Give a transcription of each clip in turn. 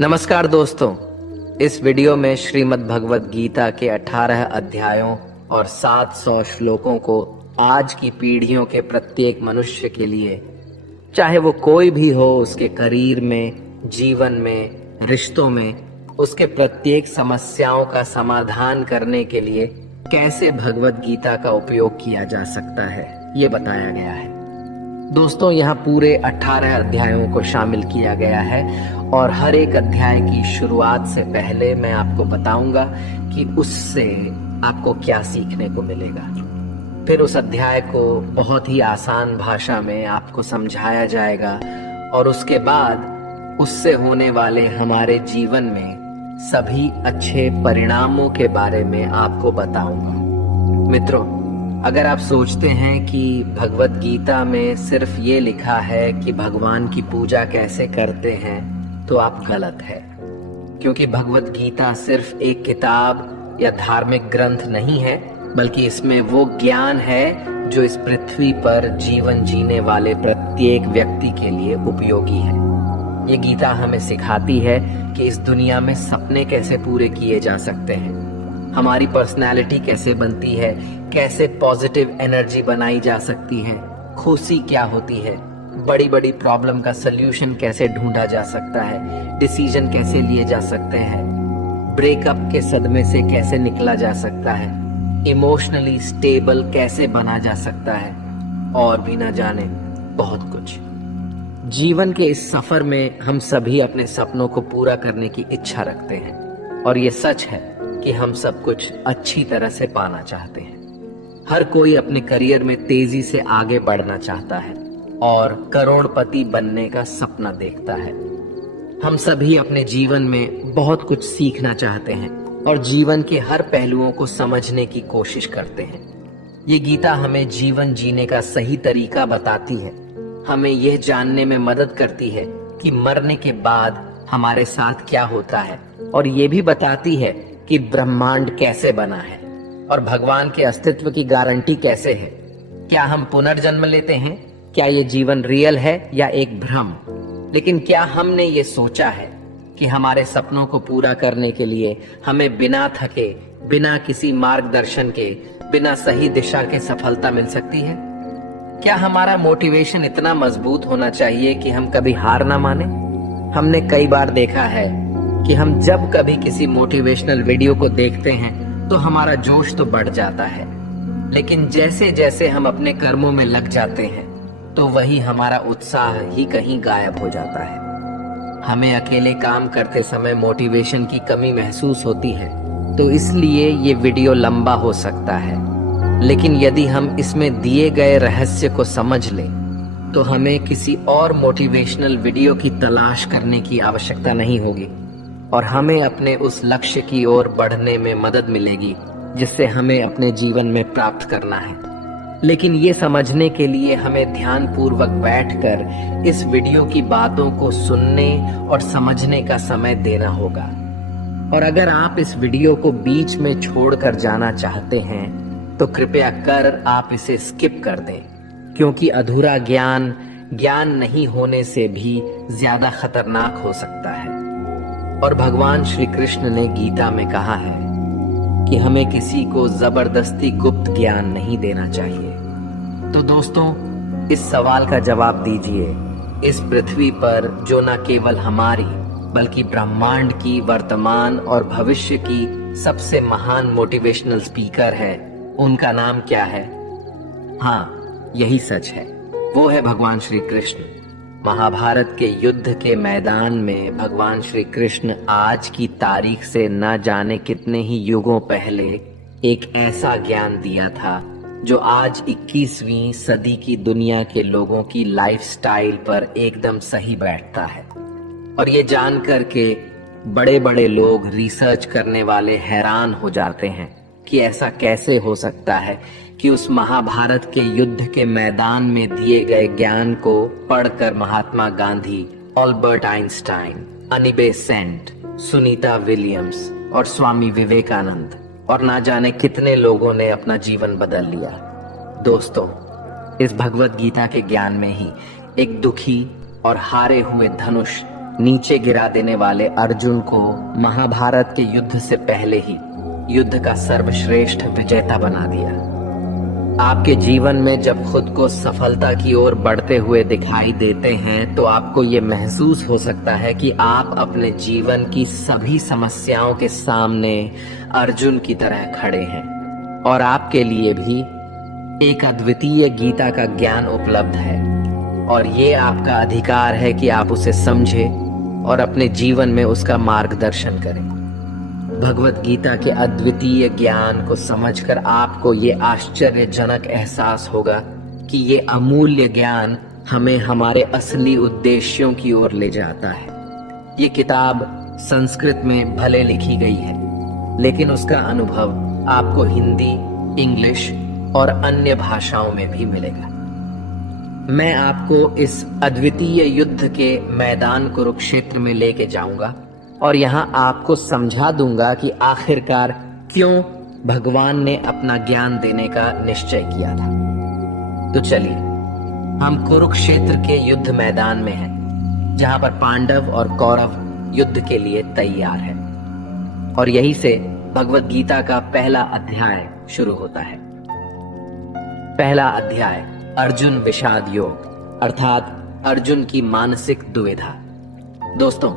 नमस्कार दोस्तों, इस वीडियो में श्रीमद् भगवत गीता के 18 अध्यायों और 700 श्लोकों को आज की पीढ़ियों के प्रत्येक मनुष्य के लिए, चाहे वो कोई भी हो, उसके करियर में, जीवन में, रिश्तों में, उसके प्रत्येक समस्याओं का समाधान करने के लिए कैसे भगवत गीता का उपयोग किया जा सकता है, ये बताया गया है। दोस्तों, यहाँ पूरे 18 अध्यायों को शामिल किया गया है और हर एक अध्याय की शुरुआत से पहले मैं आपको बताऊंगा कि उससे आपको क्या सीखने को मिलेगा। फिर उस अध्याय को बहुत ही आसान भाषा में आपको समझाया जाएगा और उसके बाद उससे होने वाले हमारे जीवन में सभी अच्छे परिणामों के बारे में आपको बताऊंगा। मित्रों, अगर आप सोचते हैं कि भगवत गीता में सिर्फ ये लिखा है कि भगवान की पूजा कैसे करते हैं, तो आप गलत है। क्योंकि भगवत गीता सिर्फ एक किताब या धार्मिक ग्रंथ नहीं है, बल्कि इसमें वो ज्ञान है जो इस पृथ्वी पर जीवन जीने वाले प्रत्येक व्यक्ति के लिए उपयोगी है। ये गीता हमें सिखाती है कि इस दुनिया में सपने कैसे पूरे किए जा सकते हैं, हमारी पर्सनैलिटी कैसे बनती है, कैसे पॉजिटिव एनर्जी बनाई जा सकती है, खुशी क्या होती है, बड़ी बड़ी प्रॉब्लम का सल्यूशन कैसे ढूंढा जा सकता है, डिसीजन कैसे लिए जा सकते हैं, ब्रेकअप के सदमे से कैसे निकला जा सकता है, इमोशनली स्टेबल कैसे बना जा सकता है, और भी ना जाने बहुत कुछ। जीवन के इस सफर में हम सभी अपने सपनों को पूरा करने की इच्छा रखते हैं और ये सच है कि हम सब कुछ अच्छी तरह से पाना चाहते हैं। हर कोई अपने करियर में तेजी से आगे बढ़ना चाहता है और करोड़पति बनने का सपना देखता है। हम सभी अपने जीवन में बहुत कुछ सीखना चाहते हैं और जीवन के हर पहलुओं को समझने की कोशिश करते हैं। ये गीता हमें जीवन जीने का सही तरीका बताती है, हमें यह जानने में मदद करती है कि मरने के बाद हमारे साथ क्या होता है, और ये भी बताती है कि ब्रह्मांड कैसे बना है और भगवान के अस्तित्व की गारंटी कैसे है। क्या हम पुनर्जन्म लेते हैं? क्या ये जीवन रियल है या एक भ्रम? लेकिन क्या हमने ये सोचा है कि हमारे सपनों को पूरा करने के लिए हमें बिना थके, बिना किसी मार्गदर्शन के, बिना सही दिशा के सफलता मिल सकती है? क्या हमारा मोटिवेशन इतना मजबूत होना चाहिए कि हम कभी हार ना माने? हमने कई बार देखा है कि हम जब कभी किसी मोटिवेशनल वीडियो को देखते हैं तो हमारा जोश तो बढ़ जाता है, लेकिन जैसे जैसे हम अपने कर्मों में लग जाते हैं तो वही हमारा उत्साह ही कहीं गायब हो जाता है। हमें अकेले काम करते समय मोटिवेशन की कमी महसूस होती है, तो इसलिए ये वीडियो लंबा हो सकता है, लेकिन यदि हम इसमें दिए गए रहस्य को समझ लें तो हमें किसी और मोटिवेशनल वीडियो की तलाश करने की आवश्यकता नहीं होगी और हमें अपने उस लक्ष्य की ओर बढ़ने में मदद मिलेगी जिससे हमें अपने जीवन में प्राप्त करना है। लेकिन ये समझने के लिए हमें ध्यान पूर्वक बैठकर इस वीडियो की बातों को सुनने और समझने का समय देना होगा। और अगर आप इस वीडियो को बीच में छोड़कर जाना चाहते हैं तो कृपया कर आप इसे स्किप कर दें, क्योंकि अधूरा ज्ञान नहीं होने से भी ज्यादा खतरनाक हो सकता है। और भगवान श्री कृष्ण ने गीता में कहा है कि हमें किसी को जबरदस्ती गुप्त ज्ञान नहीं देना चाहिए। तो दोस्तों, इस सवाल का जवाब दीजिए, इस पृथ्वी पर जो न केवल हमारी बल्कि ब्रह्मांड की वर्तमान और भविष्य की सबसे महान मोटिवेशनल स्पीकर है, उनका नाम क्या है? हाँ, यही सच है, वो है भगवान श्री कृष्ण। महाभारत के युद्ध के मैदान में भगवान श्री कृष्ण आज की तारीख से न जाने कितने ही युगों पहले एक ऐसा ज्ञान दिया था जो आज 21वीं सदी की दुनिया के लोगों की लाइफस्टाइल पर एकदम सही बैठता है। और ये जानकर के बड़े बड़े लोग, रिसर्च करने वाले हैरान हो जाते हैं कि ऐसा कैसे हो सकता है कि उस महाभारत के युद्ध के मैदान में दिए गए ज्ञान को पढ़कर महात्मा गांधी, अल्बर्ट आइंस्टाइन, अनी बेसेंट, सुनीता विलियम्स और स्वामी विवेकानंद और ना जाने कितने लोगों ने अपना जीवन बदल लिया। दोस्तों, इस भगवत गीता के ज्ञान में ही एक दुखी, और हारे हुए धनुष नीचे गिरा देने वाले अर्जुन को महाभारत के युद्ध से पहले ही युद्ध का सर्वश्रेष्ठ विजेता बना दिया। आपके जीवन में जब खुद को सफलता की ओर बढ़ते हुए दिखाई देते हैं तो आपको ये महसूस हो सकता है कि आप अपने जीवन की सभी समस्याओं के सामने अर्जुन की तरह खड़े हैं और आपके लिए भी एक अद्वितीय गीता का ज्ञान उपलब्ध है और ये आपका अधिकार है कि आप उसे समझें और अपने जीवन में उसका मार्गदर्शन करें। भगवत गीता के अद्वितीय ज्ञान को समझकर आपको ये आश्चर्यजनक एहसास होगा कि ये अमूल्य ज्ञान हमें हमारे असली उद्देश्यों की ओर ले जाता है। ये किताब संस्कृत में भले लिखी गई है, लेकिन उसका अनुभव आपको हिंदी, इंग्लिश और अन्य भाषाओं में भी मिलेगा। मैं आपको इस अद्वितीय युद्ध के मैदान कुरुक्षेत्र में लेके जाऊंगा और यहाँ आपको समझा दूंगा कि आखिरकार क्यों भगवान ने अपना ज्ञान देने का निश्चय किया था। तो चलिए, हम कुरुक्षेत्र के युद्ध मैदान में हैं, जहाँ पर पांडव और कौरव युद्ध के लिए तैयार हैं और यहीं से भगवत गीता का पहला अध्याय शुरू होता है। पहला अध्याय अर्जुन विषाद योग, अर्थात अर्जुन की मानसिक दुविधा। दोस्तों,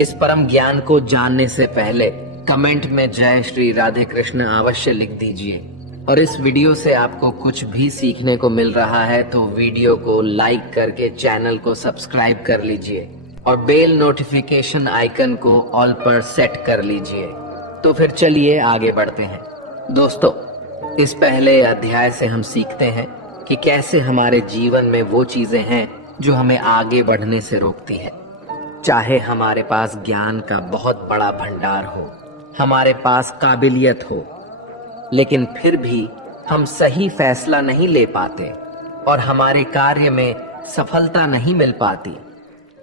इस परम ज्ञान को जानने से पहले कमेंट में जय श्री राधे कृष्ण अवश्य लिख दीजिए और इस वीडियो से आपको कुछ भी सीखने को मिल रहा है तो वीडियो को लाइक करके चैनल को सब्सक्राइब कर लीजिए और बेल नोटिफिकेशन आइकन को ऑल पर सेट कर लीजिए। तो फिर चलिए आगे बढ़ते हैं। दोस्तों, इस पहले अध्याय से हम सीखते हैं कि कैसे हमारे जीवन में वो चीजें हैं जो हमें आगे बढ़ने से रोकती है। चाहे हमारे पास ज्ञान का बहुत बड़ा भंडार हो, हमारे पास काबिलियत हो, लेकिन फिर भी हम सही फैसला नहीं ले पाते और हमारे कार्य में सफलता नहीं मिल पाती।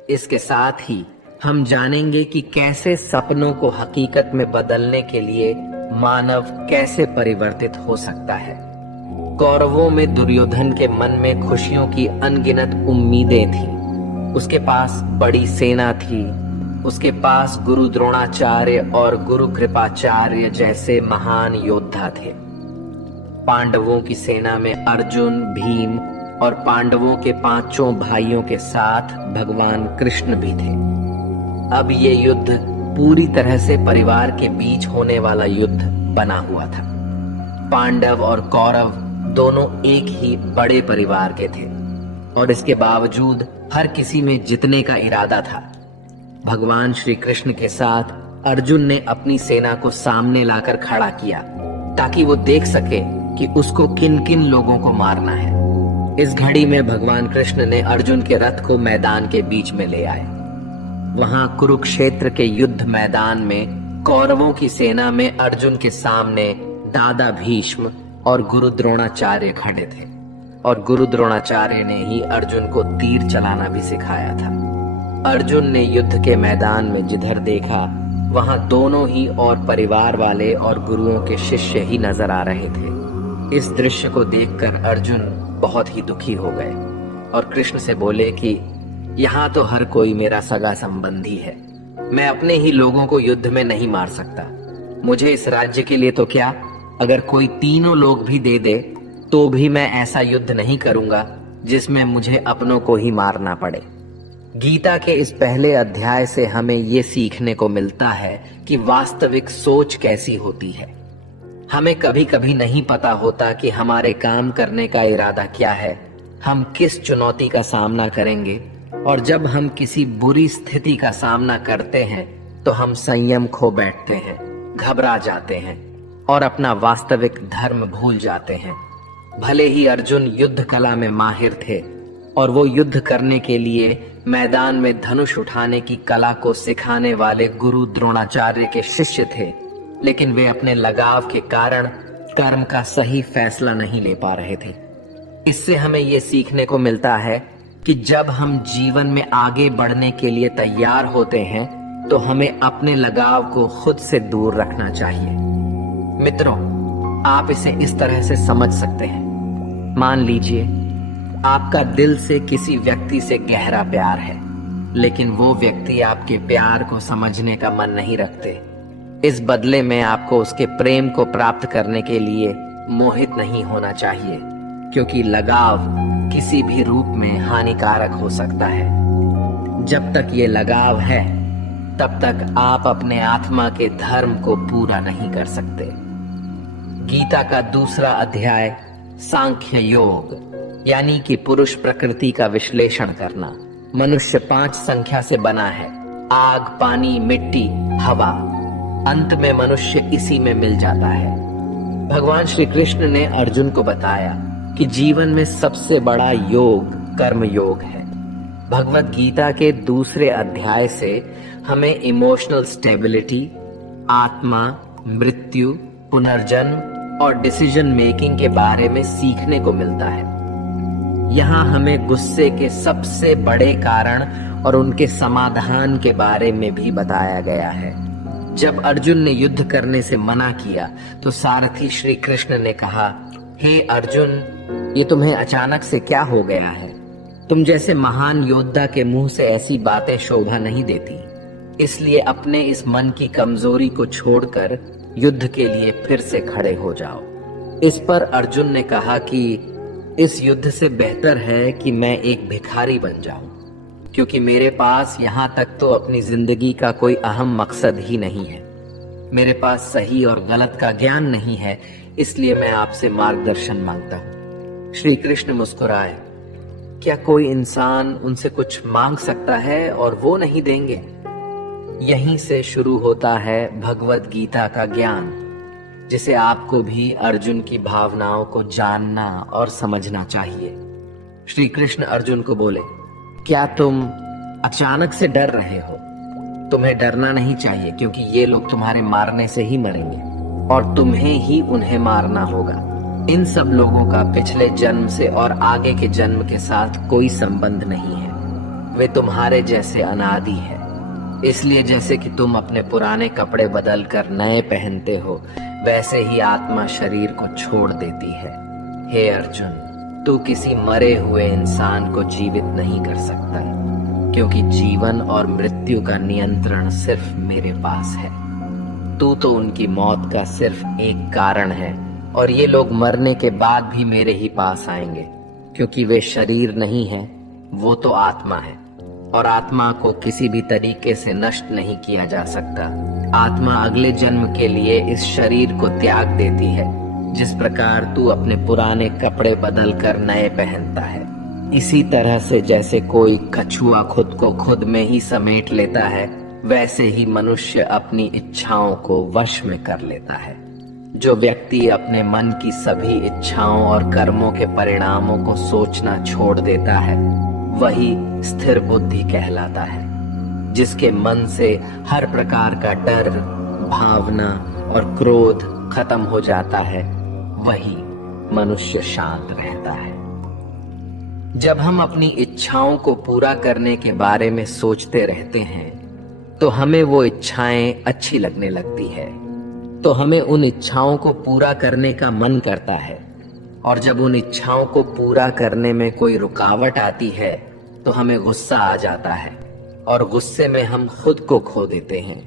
इसके साथ ही हम जानेंगे कि कैसे सपनों को हकीकत में बदलने के लिए मानव कैसे परिवर्तित हो सकता है। कौरवों में दुर्योधन के मन में खुशियों की अनगिनत उम्मीदें थीं। उसके पास बड़ी सेना थी, उसके पास गुरु द्रोणाचार्य और गुरु कृपाचार्य जैसे महान योद्धा थे। पांडवों की सेना में अर्जुन, भीम और पांडवों के पांचों भाइयों के साथ भगवान कृष्ण भी थे। अब ये युद्ध पूरी तरह से परिवार के बीच होने वाला युद्ध बना हुआ था। पांडव और कौरव दोनों एक ही बड़े परिवार के थे और इसके बावजूद हर किसी में जीतने का इरादा था। भगवान श्री कृष्ण के साथ अर्जुन ने अपनी सेना को सामने लाकर खड़ा किया ताकि वो देख सके कि उसको किन किन लोगों को मारना है। इस घड़ी में भगवान कृष्ण ने अर्जुन के रथ को मैदान के बीच में ले आए। वहां कुरुक्षेत्र के युद्ध मैदान में कौरवों की सेना में अर्जुन के सामने दादा भीष्म और गुरु द्रोणाचार्य खड़े थे और गुरु द्रोणाचार्य ने ही अर्जुन को तीर चलाना भी सिखाया था। अर्जुन ने युद्ध के मैदान में जिधर देखा वहां दोनों ही और परिवार वाले और गुरुओं के शिष्य ही नजर आ रहे थे। इस दृश्य को देखकर अर्जुन बहुत ही दुखी हो गए और कृष्ण से बोले कि यहाँ तो हर कोई मेरा सगा संबंधी है, मैं अपने ही लोगों को युद्ध में नहीं मार सकता। मुझे इस राज्य के लिए तो क्या, अगर कोई तीनों लोग भी दे दे तो भी मैं ऐसा युद्ध नहीं करूंगा जिसमें मुझे अपनों को ही मारना पड़े। गीता के इस पहले अध्याय से हमें ये सीखने को मिलता है कि वास्तविक सोच कैसी होती है। हमें कभी कभी नहीं पता होता कि हमारे काम करने का इरादा क्या है, हम किस चुनौती का सामना करेंगे, और जब हम किसी बुरी स्थिति का सामना करते हैं तो हम संयम खो बैठते हैं, घबरा जाते हैं और अपना वास्तविक धर्म भूल जाते हैं। भले ही अर्जुन युद्ध कला में माहिर थे और वो युद्ध करने के लिए मैदान में धनुष उठाने की कला को सिखाने वाले गुरु द्रोणाचार्य के शिष्य थे, लेकिन वे अपने लगाव के कारण कर्म का सही फैसला नहीं ले पा रहे थे। इससे हमें ये सीखने को मिलता है कि जब हम जीवन में आगे बढ़ने के लिए तैयार होते हैं तो हमें अपने लगाव को खुद से दूर रखना चाहिए। मित्रों, आप इसे इस तरह से समझ सकते हैं। मान लीजिए आपका दिल से किसी व्यक्ति से गहरा प्यार है, लेकिन वो व्यक्ति आपके प्यार को समझने का मन नहीं रखते। इस बदले में आपको उसके प्रेम को प्राप्त करने के लिए मोहित नहीं होना चाहिए, क्योंकि लगाव किसी भी रूप में हानिकारक हो सकता है। जब तक ये लगाव है, तब तक आप अपने आत्मा के धर्म को पूरा नहीं कर सकते। गीता का दूसरा अध्याय सांख्य योग यानी कि पुरुष प्रकृति का विश्लेषण करना। मनुष्य 5 संख्या से बना है: आग, पानी, मिट्टी, हवा। अंत में मनुष्य इसी में मिल जाता है। भगवान श्री कृष्ण ने अर्जुन को बताया कि जीवन में सबसे बड़ा योग कर्म योग है। भगवत गीता के दूसरे अध्याय से हमें इमोशनल स्टेबिलिटी, आत्मा, मृत्यु, पुनर्जन्म और डिसीजन मेकिंग के बारे में सीखने को मिलता है। यहाँ हमें गुस्से के सबसे बड़े कारण और उनके समाधान के बारे में भी बताया गया है। जब अर्जुन ने युद्ध करने से मना किया तो सारथी श्री कृष्ण ने कहा, हे अर्जुन, ये तुम्हें अचानक से क्या हो गया है? तुम जैसे महान योद्धा के मुंह से ऐसी बातें शोभा नहीं देती। इसलिए अपने इस मन की कमजोरी को छोड़कर युद्ध के लिए फिर से खड़े हो जाओ। इस पर अर्जुन ने कहा कि इस युद्ध से बेहतर है कि मैं एक भिखारी बन जाऊं, क्योंकि मेरे पास यहाँ तक तो अपनी जिंदगी का कोई अहम मकसद ही नहीं है। मेरे पास सही और गलत का ज्ञान नहीं है, इसलिए मैं आपसे मार्गदर्शन मांगता हूँ। श्री कृष्ण मुस्कुराए। क्या कोई इंसान उनसे कुछ मांग सकता है और वो नहीं देंगे? यहीं से शुरू होता है भगवत गीता का ज्ञान, जिसे आपको भी अर्जुन की भावनाओं को जानना और समझना चाहिए। श्री कृष्ण अर्जुन को बोले, क्या तुम अचानक से डर रहे हो? तुम्हें डरना नहीं चाहिए, क्योंकि ये लोग तुम्हारे मारने से ही मरेंगे और तुम्हें ही उन्हें मारना होगा। इन सब लोगों का पिछले जन्म से और आगे के जन्म के साथ कोई संबंध नहीं है। वे तुम्हारे जैसे अनादि है। इसलिए जैसे कि तुम अपने पुराने कपड़े बदल कर नए पहनते हो, वैसे ही आत्मा शरीर को छोड़ देती है। हे अर्जुन, तू किसी मरे हुए इंसान को जीवित नहीं कर सकता, क्योंकि जीवन और मृत्यु का नियंत्रण सिर्फ मेरे पास है। तू तो उनकी मौत का सिर्फ एक कारण है, और ये लोग मरने के बाद भी मेरे ही पास आएंगे, क्योंकि वे शरीर नहीं है, वो तो आत्मा है, और आत्मा को किसी भी तरीके से नष्ट नहीं किया जा सकता। आत्मा अगले जन्म के लिए इस शरीर को त्याग देती है, जिस प्रकार तू अपने पुराने कपड़े बदल कर नए पहनता है। इसी तरह से जैसे कोई कछुआ खुद को खुद में ही समेट लेता है, वैसे ही मनुष्य अपनी इच्छाओं को वश में कर लेता है। जो व्यक्ति अपने मन की सभी इच्छाओं और कर्मों के परिणामों को सोचना छोड़ देता है, वही स्थिर बुद्धि कहलाता है। जिसके मन से हर प्रकार का डर, भावना और क्रोध खत्म हो जाता है, वही मनुष्य शांत रहता है। जब हम अपनी इच्छाओं को पूरा करने के बारे में सोचते रहते हैं, तो हमें वो इच्छाएं अच्छी लगने लगती है, तो हमें उन इच्छाओं को पूरा करने का मन करता है। और जब उन इच्छाओं को पूरा करने में कोई रुकावट आती है, तो हमें गुस्सा आ जाता है, और गुस्से में हम खुद को खो देते हैं,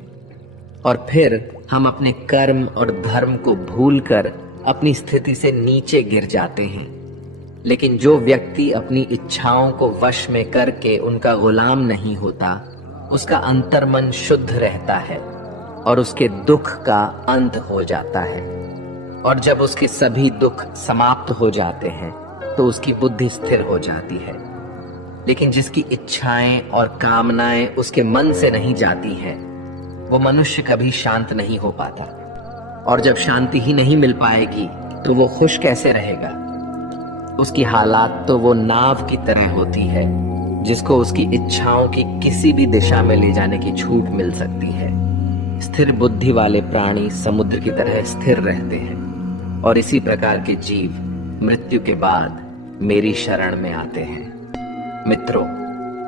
और फिर हम अपने कर्म और धर्म को भूलकर अपनी स्थिति से नीचे गिर जाते हैं। लेकिन जो व्यक्ति अपनी इच्छाओं को वश में करके उनका गुलाम नहीं होता, उसका अंतर्मन शुद्ध रहता है और उसके दुख का अंत हो जाता है। और जब उसके सभी दुख समाप्त हो जाते हैं, तो उसकी बुद्धि स्थिर हो जाती है। लेकिन जिसकी इच्छाएं और कामनाएं उसके मन से नहीं जाती हैं, वो मनुष्य कभी शांत नहीं हो पाता। और जब शांति ही नहीं मिल पाएगी, तो वो खुश कैसे रहेगा? उसकी हालात तो वो नाव की तरह होती है, जिसको उसकी इच्छाओं की किसी भी दिशा में ले जाने की छूट मिल सकती है। स्थिर बुद्धि वाले प्राणी समुद्र की तरह स्थिर रहते हैं, और इसी प्रकार के जीव मृत्यु के बाद मेरी शरण में आते हैं। मित्रों,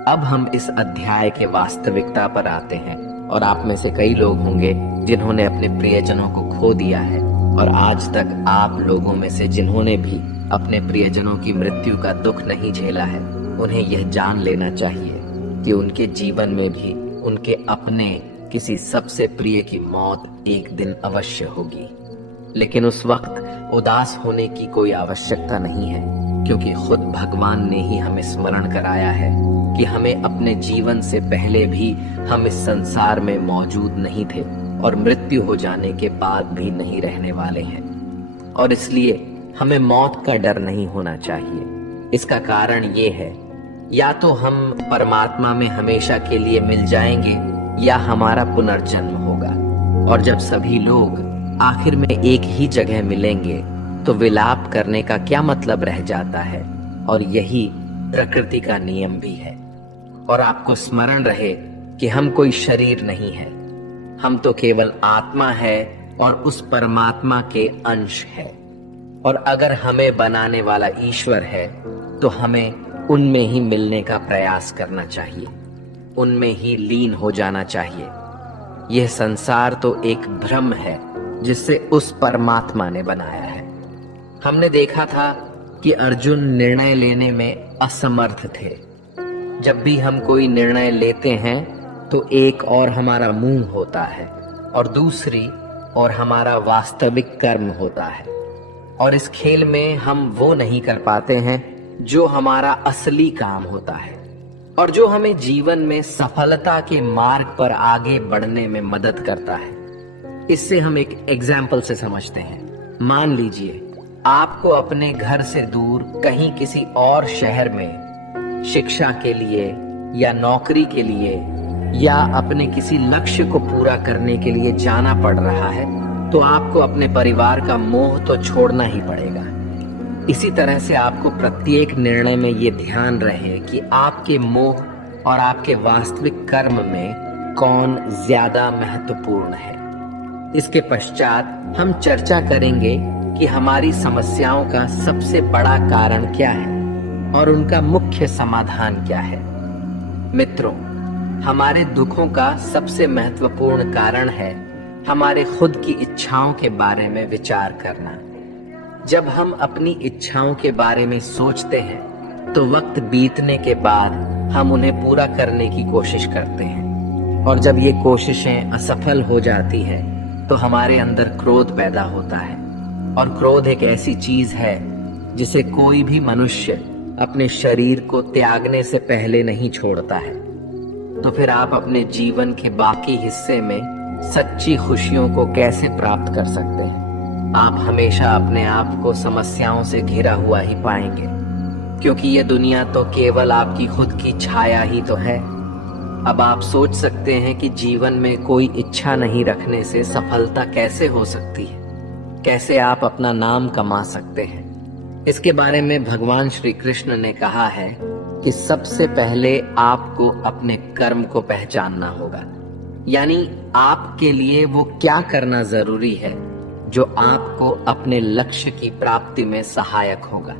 अब हम इस अध्याय के वास्तविकता पर आते हैं, और आप में से कई लोग होंगे जिन्होंने अपने प्रियजनों को खो दिया है, और आज तक आप लोगों में से जिन्होंने भी अपने प्रियजनों की मृत्यु का दुख नहीं झेला है, उन्हें यह जान लेना चाहिए कि उनके जीवन में भी उनके अपने किसी सबसे प्रिय की मौत एक दिन अवश्य होगी। लेकिन उस वक्त उदास होने की कोई आवश्यकता नहीं है, क्योंकि खुद भगवान ने ही हमें स्मरण कराया है कि हमें अपने जीवन से पहले भी हम इस संसार में मौजूद नहीं थे और मृत्यु हो जाने के बाद भी नहीं रहने वाले हैं। और इसलिए हमें मौत का डर नहीं होना चाहिए। इसका कारण ये है, या तो हम परमात्मा में हमेशा के लिए मिल जाएंगे या हमारा पुनर्जन्म होगा। और जब सभी लोग आखिर में एक ही जगह मिलेंगे तो विलाप करने का क्या मतलब रह जाता है। और यही प्रकृति का नियम भी है। और आपको स्मरण रहे कि हम कोई शरीर नहीं है, हम तो केवल आत्मा है और उस परमात्मा के अंश है। और अगर हमें बनाने वाला ईश्वर है तो हमें उनमें ही मिलने का प्रयास करना चाहिए, उनमें ही लीन हो जाना चाहिए। यह संसार तो एक भ्रम है जिसे उस परमात्मा ने बनाया है। हमने देखा था कि अर्जुन निर्णय लेने में असमर्थ थे। जब भी हम कोई निर्णय लेते हैं तो एक और हमारा मुंह होता है और दूसरी और हमारा वास्तविक कर्म होता है। और इस खेल में हम वो नहीं कर पाते हैं जो हमारा असली काम होता है और जो हमें जीवन में सफलता के मार्ग पर आगे बढ़ने में मदद करता है। इससे हम एक एग्जाम्पल से समझते हैं। मान लीजिए आपको अपने घर से दूर कहीं किसी और शहर में शिक्षा के लिए या नौकरी के लिए या अपने किसी लक्ष्य को पूरा करने के लिए जाना पड़ रहा है, तो आपको अपने परिवार का मोह तो छोड़ना ही पड़ेगा। इसी तरह से आपको प्रत्येक निर्णय में ये ध्यान रहे कि आपके मोह और आपके वास्तविक कर्म में कौन ज्यादा महत्वपूर्ण है। इसके पश्चात हम चर्चा करेंगे कि हमारी समस्याओं का सबसे बड़ा कारण क्या है और उनका मुख्य समाधान क्या है। मित्रों, हमारे दुखों का सबसे महत्वपूर्ण कारण है हमारे खुद की इच्छाओं के बारे में विचार करना। जब हम अपनी इच्छाओं के बारे में सोचते हैं तो वक्त बीतने के बाद हम उन्हें पूरा करने की कोशिश करते हैं, और जब ये कोशिशें असफल हो जाती हैं तो हमारे अंदर क्रोध पैदा होता है। और क्रोध एक ऐसी चीज है जिसे कोई भी मनुष्य अपने शरीर को त्यागने से पहले नहीं छोड़ता है। तो फिर आप अपने जीवन के बाकी हिस्से में सच्ची खुशियों को कैसे प्राप्त कर सकते हैं? आप हमेशा अपने आप को समस्याओं से घिरा हुआ ही पाएंगे, क्योंकि ये दुनिया तो केवल आपकी खुद की छाया ही तो है। अब आप सोच सकते हैं कि जीवन में कोई इच्छा नहीं रखने से सफलता कैसे हो सकती है, कैसे आप अपना नाम कमा सकते हैं। इसके बारे में भगवान श्री कृष्ण ने कहा है कि सबसे पहले आपको अपने कर्म को पहचानना होगा, यानी आपके लिए वो क्या करना जरूरी है जो आपको अपने लक्ष्य की प्राप्ति में सहायक होगा।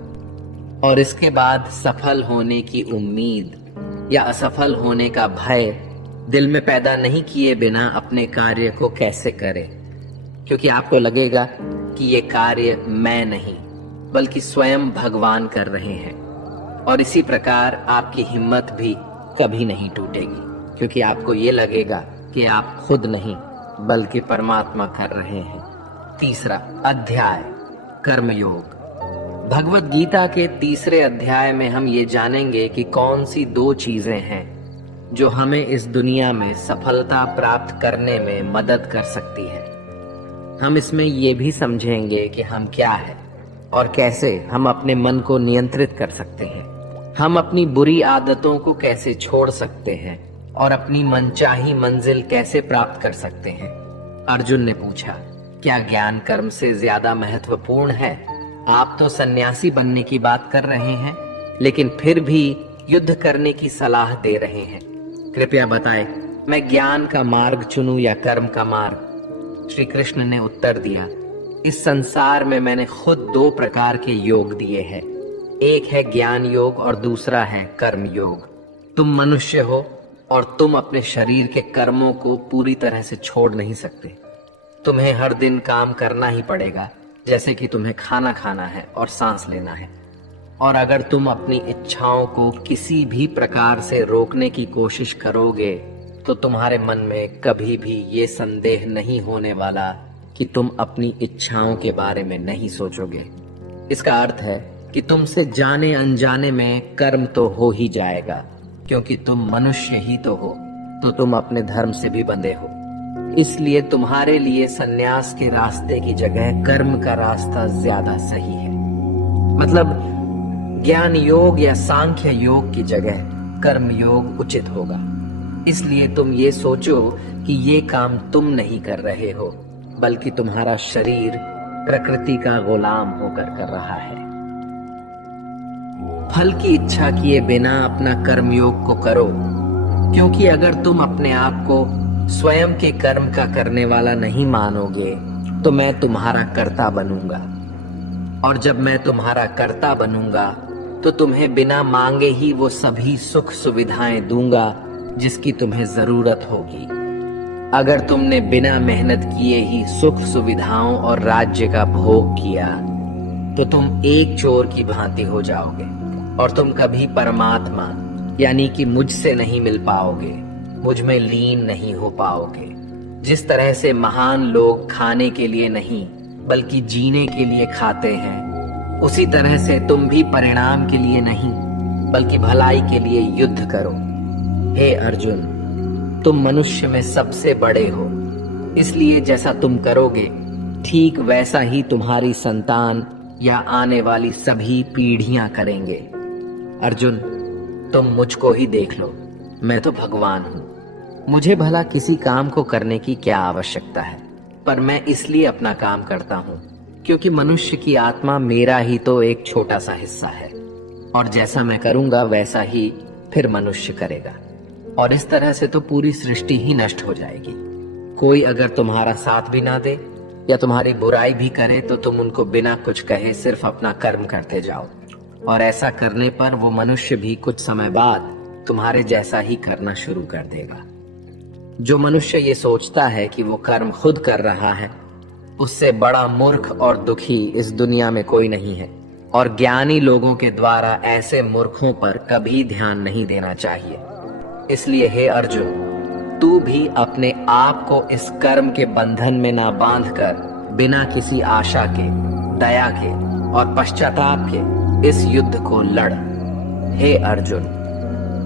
और इसके बाद सफल होने की उम्मीद या असफल होने का भय दिल में पैदा नहीं किए बिना अपने कार्य को कैसे करें, क्योंकि आपको लगेगा कि ये कार्य मैं नहीं बल्कि स्वयं भगवान कर रहे हैं। और इसी प्रकार आपकी हिम्मत भी कभी नहीं टूटेगी, क्योंकि आपको ये लगेगा कि आप खुद नहीं बल्कि परमात्मा कर रहे हैं। तीसरा अध्याय, कर्मयोग। भगवत गीता के तीसरे अध्याय में हम ये जानेंगे कि कौन सी दो चीजें हैं जो हमें इस दुनिया में सफलता प्राप्त करने में मदद कर सकती है। हम इसमें ये भी समझेंगे कि हम क्या है और कैसे हम अपने मन को नियंत्रित कर सकते हैं, हम अपनी बुरी आदतों को कैसे छोड़ सकते हैं और अपनी मनचाही मंजिल कैसे प्राप्त कर सकते हैं। अर्जुन ने पूछा, क्या ज्ञान कर्म से ज्यादा महत्वपूर्ण है? आप तो सन्यासी बनने की बात कर रहे हैं, लेकिन फिर भी युद्ध करने की सलाह दे रहे हैं। कृपया बताएं, मैं ज्ञान का मार्ग चुनूं या कर्म का मार्ग? श्री कृष्ण ने उत्तर दिया, इस संसार में मैंने खुद दो प्रकार के योग दिए हैं, एक है ज्ञान योग और दूसरा है कर्म योग। तुम मनुष्य हो और तुम अपने शरीर के कर्मों को पूरी तरह से छोड़ नहीं सकते। तुम्हें हर दिन काम करना ही पड़ेगा, जैसे कि तुम्हें खाना खाना है और सांस लेना है। और अगर तुम अपनी इच्छाओं को किसी भी प्रकार से रोकने की कोशिश करोगे तो तुम्हारे मन में कभी भी ये संदेह नहीं होने वाला कि तुम अपनी इच्छाओं के बारे में नहीं सोचोगे। इसका अर्थ है कि तुमसे जाने अनजाने में कर्म तो हो ही जाएगा, क्योंकि तुम मनुष्य ही तो हो, तो तुम अपने धर्म से भी बंधे हो। इसलिए तुम्हारे लिए सन्यास के रास्ते की जगह कर्म का रास्ता ज्यादा सही है। मतलब ज्ञान योग या सांख्य योग की जगह कर्म योग उचित होगा। इसलिए तुम ये सोचो कि ये काम तुम नहीं कर रहे हो, बल्कि तुम्हारा शरीर प्रकृति का गुलाम होकर कर रहा है। फल की इच्छा किए बिना अपना कर्मयोग को करो, क्योंकि अगर तुम अपने आप को स्वयं के कर्म का करने वाला नहीं मानोगे तो मैं तुम्हारा कर्ता बनूंगा, और जब मैं तुम्हारा कर्ता बनूंगा तो तुम्हें बिना मांगे ही वो सभी सुख सुविधाएं दूंगा जिसकी तुम्हें जरूरत होगी। अगर तुमने बिना मेहनत किए ही सुख सुविधाओं और राज्य का भोग किया तो तुम एक चोर की भांति हो जाओगे और तुम कभी परमात्मा यानी कि मुझसे नहीं मिल पाओगे, मुझ में लीन नहीं हो पाओगे। जिस तरह से महान लोग खाने के लिए नहीं बल्कि जीने के लिए खाते हैं, उसी तरह से तुम भी परिणाम के लिए नहीं बल्कि भलाई के लिए युद्ध करो। हे अर्जुन, तुम मनुष्य में सबसे बड़े हो, इसलिए जैसा तुम करोगे ठीक वैसा ही तुम्हारी संतान या आने वाली सभी पीढ़ियां करेंगे। अर्जुन, तुम मुझको ही देख लो, मैं तो भगवान हूं। मुझे भला किसी काम को करने की क्या आवश्यकता है, पर मैं इसलिए अपना काम करता हूं क्योंकि मनुष्य की आत्मा मेरा ही तो एक छोटा सा हिस्सा है, और जैसा मैं करूंगा वैसा ही फिर मनुष्य करेगा, और इस तरह से तो पूरी सृष्टि ही नष्ट हो जाएगी। कोई अगर तुम्हारा साथ भी ना दे या तुम्हारी बुराई भी करे तो तुम उनको बिना कुछ कहे सिर्फ अपना कर्म करते जाओ, और ऐसा करने पर वो मनुष्य भी कुछ समय बाद तुम्हारे जैसा ही करना शुरू कर देगा। जो मनुष्य ये सोचता है कि वो कर्म खुद कर रहा है, उससे बड़ा मूर्ख और दुखी इस दुनिया में कोई नहीं है, और ज्ञानी लोगों के द्वारा ऐसे मूर्खों पर कभी ध्यान नहीं देना चाहिए। इसलिए हे अर्जुन, तू भी अपने आप को इस कर्म के बंधन में ना बांधकर बिना किसी आशा के, दया के और पश्चाताप के इस युद्ध को लड़। हे अर्जुन,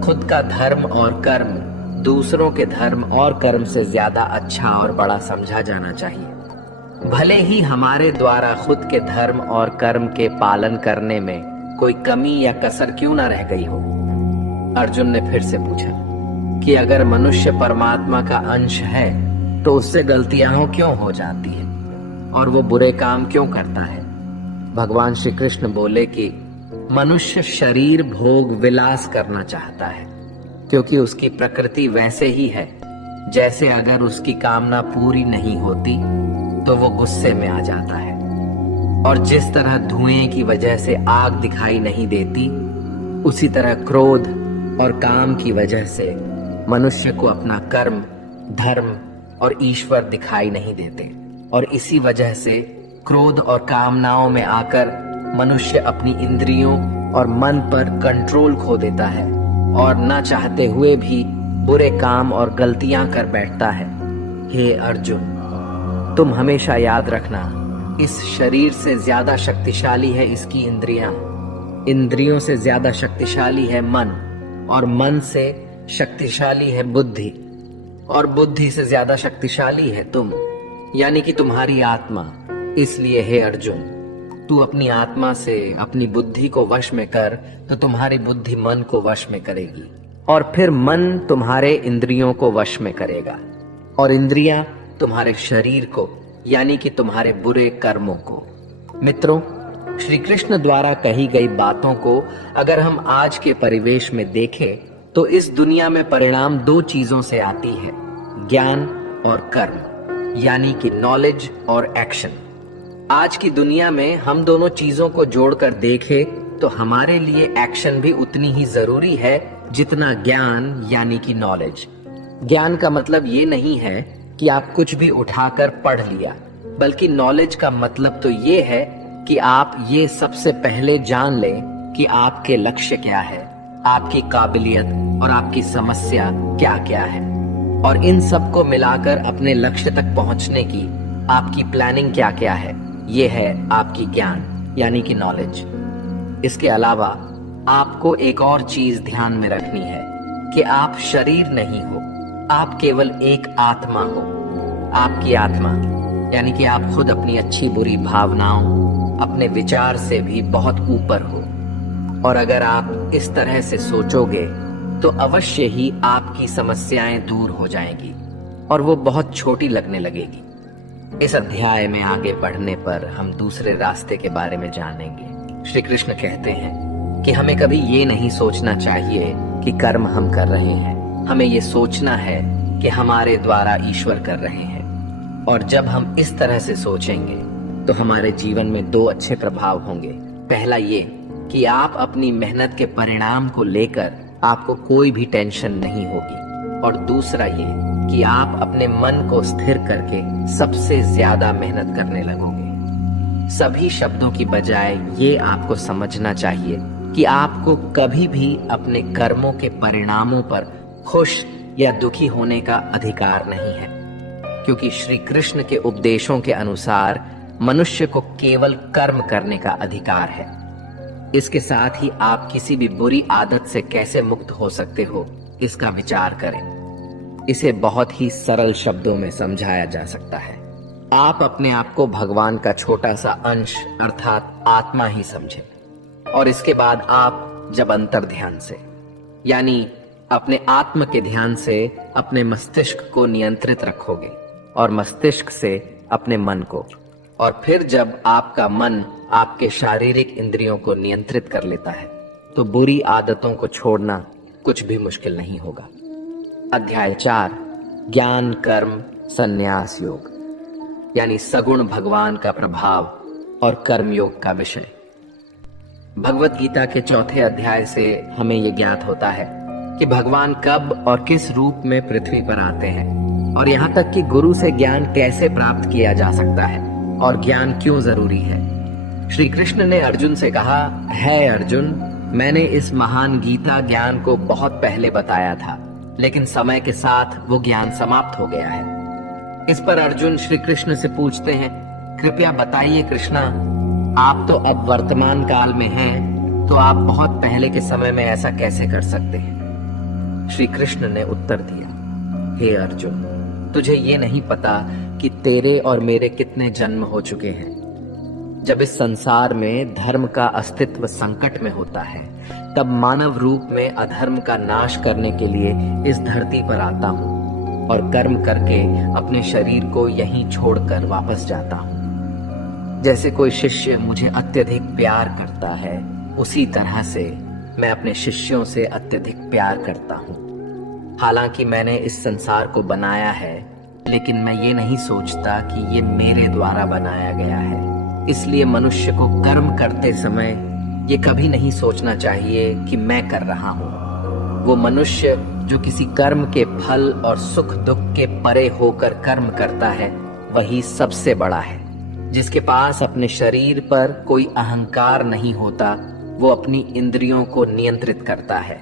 खुद का धर्म और कर्म दूसरों के धर्म और कर्म से ज्यादा अच्छा और बड़ा समझा जाना चाहिए। भले ही हमारे द्वारा खुद के धर्म और कर्म के पालन करने में कोई कमी या कसर क्यों ना रह गई हो। अर्जुन ने फिर से पूछा कि अगर मनुष्य परमात्मा का अंश है तो उससे गलतियां क्यों हो जाती है और वो बुरे काम क्यों करता है। भगवान श्री कृष्ण बोले कि मनुष्य शरीर भोग विलास करना चाहता है, क्योंकि उसकी प्रकृति वैसे ही है जैसे अगर उसकी कामना पूरी नहीं होती तो वो गुस्से में आ जाता है, और जिस तरह धुएं की वजह से आग दिखाई नहीं देती, उसी तरह क्रोध और काम की वजह से मनुष्य को अपना कर्म, धर्म और ईश्वर दिखाई नहीं देते, और इसी वजह से क्रोध और कामनाओं में आकर मनुष्य अपनी इंद्रियों और मन पर कंट्रोल खो देता है और न चाहते हुए भी बुरे काम और गलतियां कर बैठता है। हे अर्जुन, तुम हमेशा याद रखना, इस शरीर से ज्यादा शक्तिशाली है इसकी इंद्रियां, इंद्रियों से ज्यादा शक्तिशाली है मन, और मन से शक्तिशाली है बुद्धि, और बुद्धि से ज्यादा शक्तिशाली है तुम, यानी कि तुम्हारी आत्मा। इसलिए हे अर्जुन, तू अपनी आत्मा से अपनी बुद्धि को वश में कर तो तुम्हारी बुद्धि मन को वश में करेगी, और फिर मन तुम्हारे इंद्रियों को वश में करेगा, और इंद्रियां तुम्हारे शरीर को यानी कि तुम्हारे बुरे कर्मों को। मित्रों, श्री कृष्ण द्वारा कही गई बातों को अगर हम आज के परिवेश में देखें तो इस दुनिया में परिणाम दो चीजों से आती है, ज्ञान और कर्म, यानी कि नॉलेज और एक्शन। आज की दुनिया में हम दोनों चीजों को जोड़कर देखें तो हमारे लिए एक्शन भी उतनी ही जरूरी है जितना ज्ञान यानी कि नॉलेज। ज्ञान का मतलब ये नहीं है कि आप कुछ भी उठाकर पढ़ लिया, बल्कि नॉलेज का मतलब तो ये है कि आप ये सबसे पहले जान लें कि आपके लक्ष्य क्या है, आपकी काबिलियत और आपकी समस्या क्या क्या है, और इन सब को मिलाकर अपने लक्ष्य तक पहुंचने की आपकी प्लानिंग क्या क्या है। ये है आपकी ज्ञान यानी कि नॉलेज। इसके अलावा आपको एक और चीज ध्यान में रखनी है कि आप शरीर नहीं हो, आप केवल एक आत्मा हो। आपकी आत्मा यानी कि आप खुद अपनी अच्छी बुरी भावनाओं, अपने विचार से भी बहुत ऊपर हो। और अगर आप इस तरह से सोचोगे तो अवश्य ही आपकी समस्याएं दूर हो जाएंगी और वो बहुत छोटी लगने लगेगी। इस अध्याय में आगे बढ़ने पर हम दूसरे रास्ते के बारे में जानेंगे। श्री कृष्ण कहते हैं कि हमें कभी ये नहीं सोचना चाहिए कि कर्म हम कर रहे हैं, हमें ये सोचना है कि हमारे द्वारा ईश्वर कर रहे हैं। और जब हम इस तरह से सोचेंगे तो हमारे जीवन में दो अच्छे प्रभाव होंगे। पहला ये कि आप अपनी मेहनत के परिणाम को लेकर आपको कोई भी टेंशन नहीं होगी, और दूसरा ये कि आप अपने मन को स्थिर करके सबसे ज्यादा मेहनत करने लगोगे। सभी शब्दों की बजाय ये आपको समझना चाहिए कि आपको कभी भी अपने कर्मों के परिणामों पर खुश या दुखी होने का अधिकार नहीं है, क्योंकि श्री कृष्ण के उपदेशों के अनुसार मनुष्य को केवल कर्म करने का अधिकार है। इसके साथ ही आप किसी भी बुरी आदत से कैसे मुक्त हो सकते हो, इसका विचार करें। इसे बहुत ही सरल शब्दों में समझाया जा सकता है। आप अपने आप को भगवान का छोटा सा अंश अर्थात आत्मा ही समझें, और इसके बाद आप जब अंतर ध्यान से यानी अपने आत्म के ध्यान से अपने मस्तिष्क को नियंत्रित रखोगे और मस्तिष्क से अपने मन को, और फिर जब आपका मन आपके शारीरिक इंद्रियों को नियंत्रित कर लेता है तो बुरी आदतों को छोड़ना कुछ भी मुश्किल नहीं होगा। अध्याय 4 ज्ञान कर्म संन्यास योग यानी सगुण भगवान का प्रभाव और कर्म योग का विषय। भगवत गीता के चौथे अध्याय से हमें यह ज्ञात होता है कि भगवान कब और किस रूप में पृथ्वी पर आते हैं, और यहाँ तक कि गुरु से ज्ञान कैसे प्राप्त किया जा सकता है और ज्ञान क्यों जरूरी है। श्री कृष्ण ने अर्जुन से कहा, है अर्जुन, मैंने इस महान गीता ज्ञान को बहुत पहले बताया था, लेकिन समय के साथ वो ज्ञान समाप्त हो गया है। इस पर अर्जुन श्री कृष्ण से पूछते हैं, कृपया बताइए कृष्णा, आप तो अब वर्तमान काल में हैं, तो आप बहुत पहले के समय में ऐसा कैसे कर सकते हैं। श्री कृष्ण ने उत्तर दिया, हे अर्जुन, तुझे ये नहीं पता कि तेरे और मेरे कितने जन्म हो चुके हैं। जब इस संसार में धर्म का अस्तित्व संकट में होता है, तब मानव रूप में अधर्म का नाश करने के लिए इस धरती पर आता हूँ और कर्म करके अपने शरीर को यहीं छोड़कर वापस जाता हूँ। जैसे कोई शिष्य मुझे अत्यधिक प्यार करता है, उसी तरह से मैं अपने शिष्यों से अत्यधिक प्यार करता हूँ। हालांकि मैंने इस संसार को बनाया है, लेकिन मैं ये नहीं सोचता कि ये मेरे द्वारा बनाया गया है। इसलिए मनुष्य को कर्म करते समय ये कभी नहीं सोचना चाहिए कि मैं कर रहा हूँ। वो मनुष्य जो किसी कर्म के फल और सुख दुख के परे होकर कर्म करता है, वही सबसे बड़ा है। जिसके पास अपने शरीर पर कोई अहंकार नहीं होता, वो अपनी इंद्रियों को नियंत्रित करता है,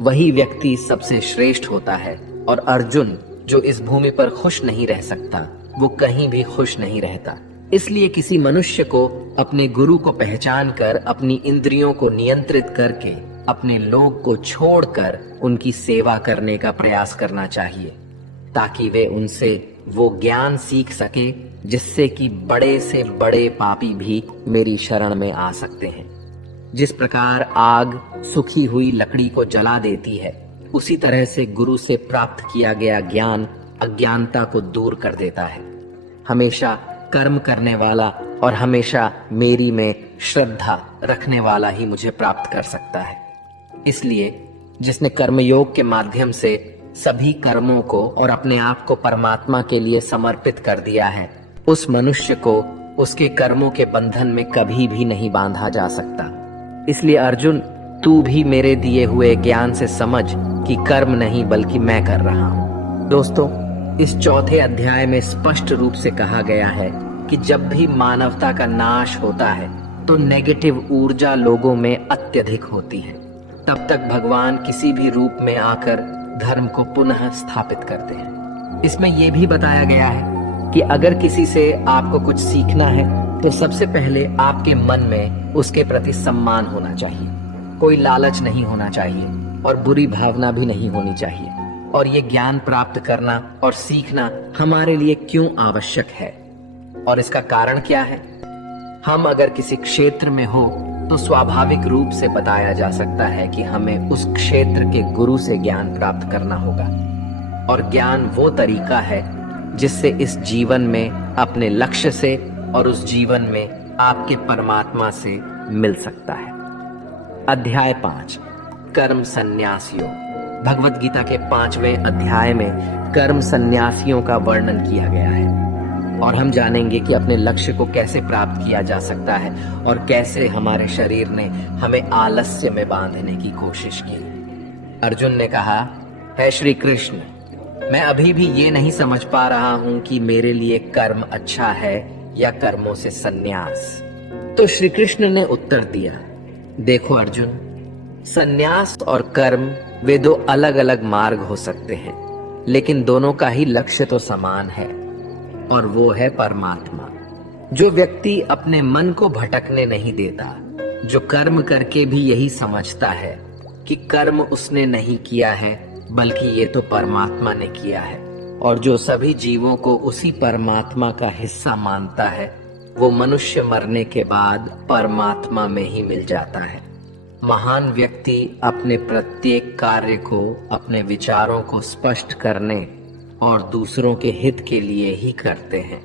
वही व्यक्ति सबसे श्रेष्ठ होता है। और अर्जुन जो इस भूमि पर खुश नहीं रह सकता, वो कहीं भी खुश नहीं रहता। इसलिए किसी मनुष्य को अपने गुरु को पहचान कर अपनी इंद्रियों को नियंत्रित करके अपने लोग को छोड़कर उनकी सेवा करने का प्रयास करना चाहिए, ताकि वे उनसे वो ज्ञान सीख सके जिससे कि बड़े से बड़े पापी भी मेरी शरण में आ सकते हैं। जिस प्रकार आग सूखी हुई लकड़ी को जला देती है, उसी तरह से गुरु से प्राप्त किया गया ज्ञान अज्ञानता को दूर कर देता है। हमेशा कर्म करने वाला और हमेशा मेरी में श्रद्धा रखने वाला ही मुझे प्राप्त कर सकता है। इसलिए जिसने कर्मयोग के माध्यम से सभी कर्मों को और अपने आप को परमात्मा के लिए समर्पित कर दिया है, उस मनुष्य को उसके कर्मों के बंधन में कभी भी नहीं बांधा जा सकता। इसलिए अर्जुन, तू भी मेरे दिए हुए ज्ञान से समझ कि कर्म नहीं बल्कि मैं कर रहा हूँ। दोस्तों, इस चौथे अध्याय में स्पष्ट रूप से कहा गया है कि जब भी मानवता का नाश होता है तो नेगेटिव ऊर्जा लोगों में अत्यधिक होती है। तब तक भगवान किसी भी रूप में आकर धर्म को पुनः स्थापित करते हैं। इसमें यह भी बताया गया है कि अगर किसी से आपको कुछ सीखना है तो सबसे पहले आपके मन में उसके प्रति सम्मान होना चाहिए, कोई लालच नहीं होना चाहिए और बुरी भावना भी नहीं होनी चाहिए। और ये ज्ञान प्राप्त करना और सीखना हमारे लिए क्यों आवश्यक है और इसका कारण क्या है? हम अगर किसी क्षेत्र में हो तो स्वाभाविक रूप से बताया जा सकता है कि हमें उस क्षेत्र के गुरु से ज्ञान प्राप्त करना होगा। और ज्ञान वो तरीका है जिससे इस जीवन में अपने लक्ष्य से और उस जीवन में आपके परमात्मा से मिल सकता है। अध्याय 5, कर्म संन्यास योग। भगवत गीता के 5वें अध्याय में कर्म संन्यासियों का वर्णन किया गया है और हम जानेंगे कि अपने लक्ष्य को कैसे प्राप्त किया जा सकता है और कैसे हमारे शरीर ने हमें आलस्य में बांधने की कोशिश की। अर्जुन ने कहा, है श्री कृष्ण, मैं अभी भी ये नहीं समझ पा रहा हूं कि मेरे लिए कर्म अच्छा है या कर्मों से संन्यास। तो श्री कृष्ण ने उत्तर दिया, देखो अर्जुन, संन्यास और कर्म वे दो अलग अलग मार्ग हो सकते हैं, लेकिन दोनों का ही लक्ष्य तो समान है और वो है परमात्मा। जो व्यक्ति अपने मन को भटकने नहीं देता, जो कर्म करके भी यही समझता है कि कर्म उसने नहीं किया है बल्कि ये तो परमात्मा ने किया है, और जो सभी जीवों को उसी परमात्मा का हिस्सा मानता है, वो मनुष्य मरने के बाद परमात्मा में ही मिल जाता है। महान व्यक्ति अपने प्रत्येक कार्य को, अपने विचारों को स्पष्ट करने और दूसरों के हित के लिए ही करते हैं।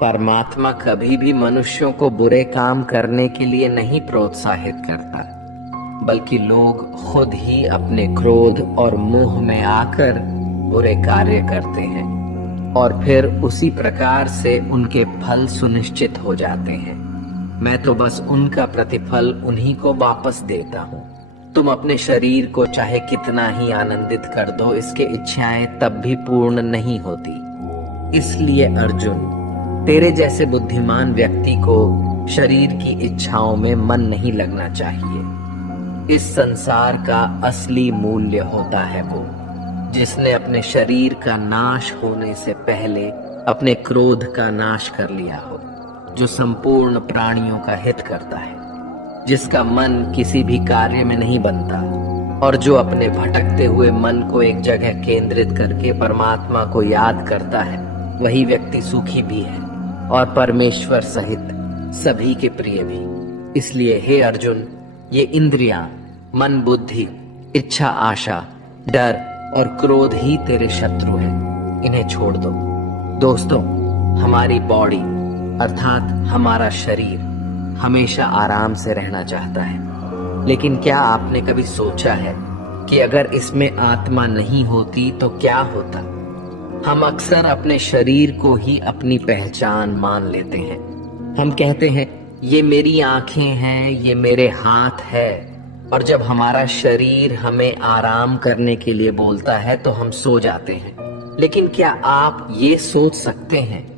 परमात्मा कभी भी मनुष्यों को बुरे काम करने के लिए नहीं प्रोत्साहित करता, बल्कि लोग खुद ही अपने क्रोध और मोह में आकर बुरे कार्य करते हैं और फिर उसी प्रकार से उनके फल सुनिश्चित हो जाते हैं। मैं तो बस उनका प्रतिफल उन्हीं को वापस देता हूँ। तुम अपने शरीर को चाहे कितना ही आनंदित कर दो, इसके इच्छाएं तब भी पूर्ण नहीं होती। इसलिए अर्जुन, तेरे जैसे बुद्धिमान व्यक्ति को शरीर की इच्छाओं में मन नहीं लगना चाहिए। इस संसार का असली मूल्य होता है वो जिसने अपने शरीर का नाश होने से पहले अपने क्रोध का नाश कर लिया हो, जो संपूर्ण प्राणियों का हित करता है, जिसका मन किसी भी कार्य में नहीं बनता और जो अपने भटकते हुए मन को एक जगह केंद्रित करके परमात्मा को याद करता है, वही व्यक्ति सुखी भी है और परमेश्वर सहित सभी के प्रिय भी। इसलिए हे अर्जुन, ये इंद्रियां, मन, बुद्धि, इच्छा, आशा, डर और क्रोध ही तेरे शत्रु हैं, इन्हें छोड़ दो। दोस्तों, हमारी बॉडी अर्थात हमारा शरीर हमेशा आराम से रहना चाहता है, लेकिन क्या आपने कभी सोचा है कि अगर इसमें आत्मा नहीं होती तो क्या होता? हम अक्सर अपने शरीर को ही अपनी पहचान मान लेते हैं। हम कहते हैं, ये मेरी आंखें हैं, ये मेरे हाथ है, और जब हमारा शरीर हमें आराम करने के लिए बोलता है तो हम सो जाते हैं। लेकिन क्या आप ये सोच सकते हैं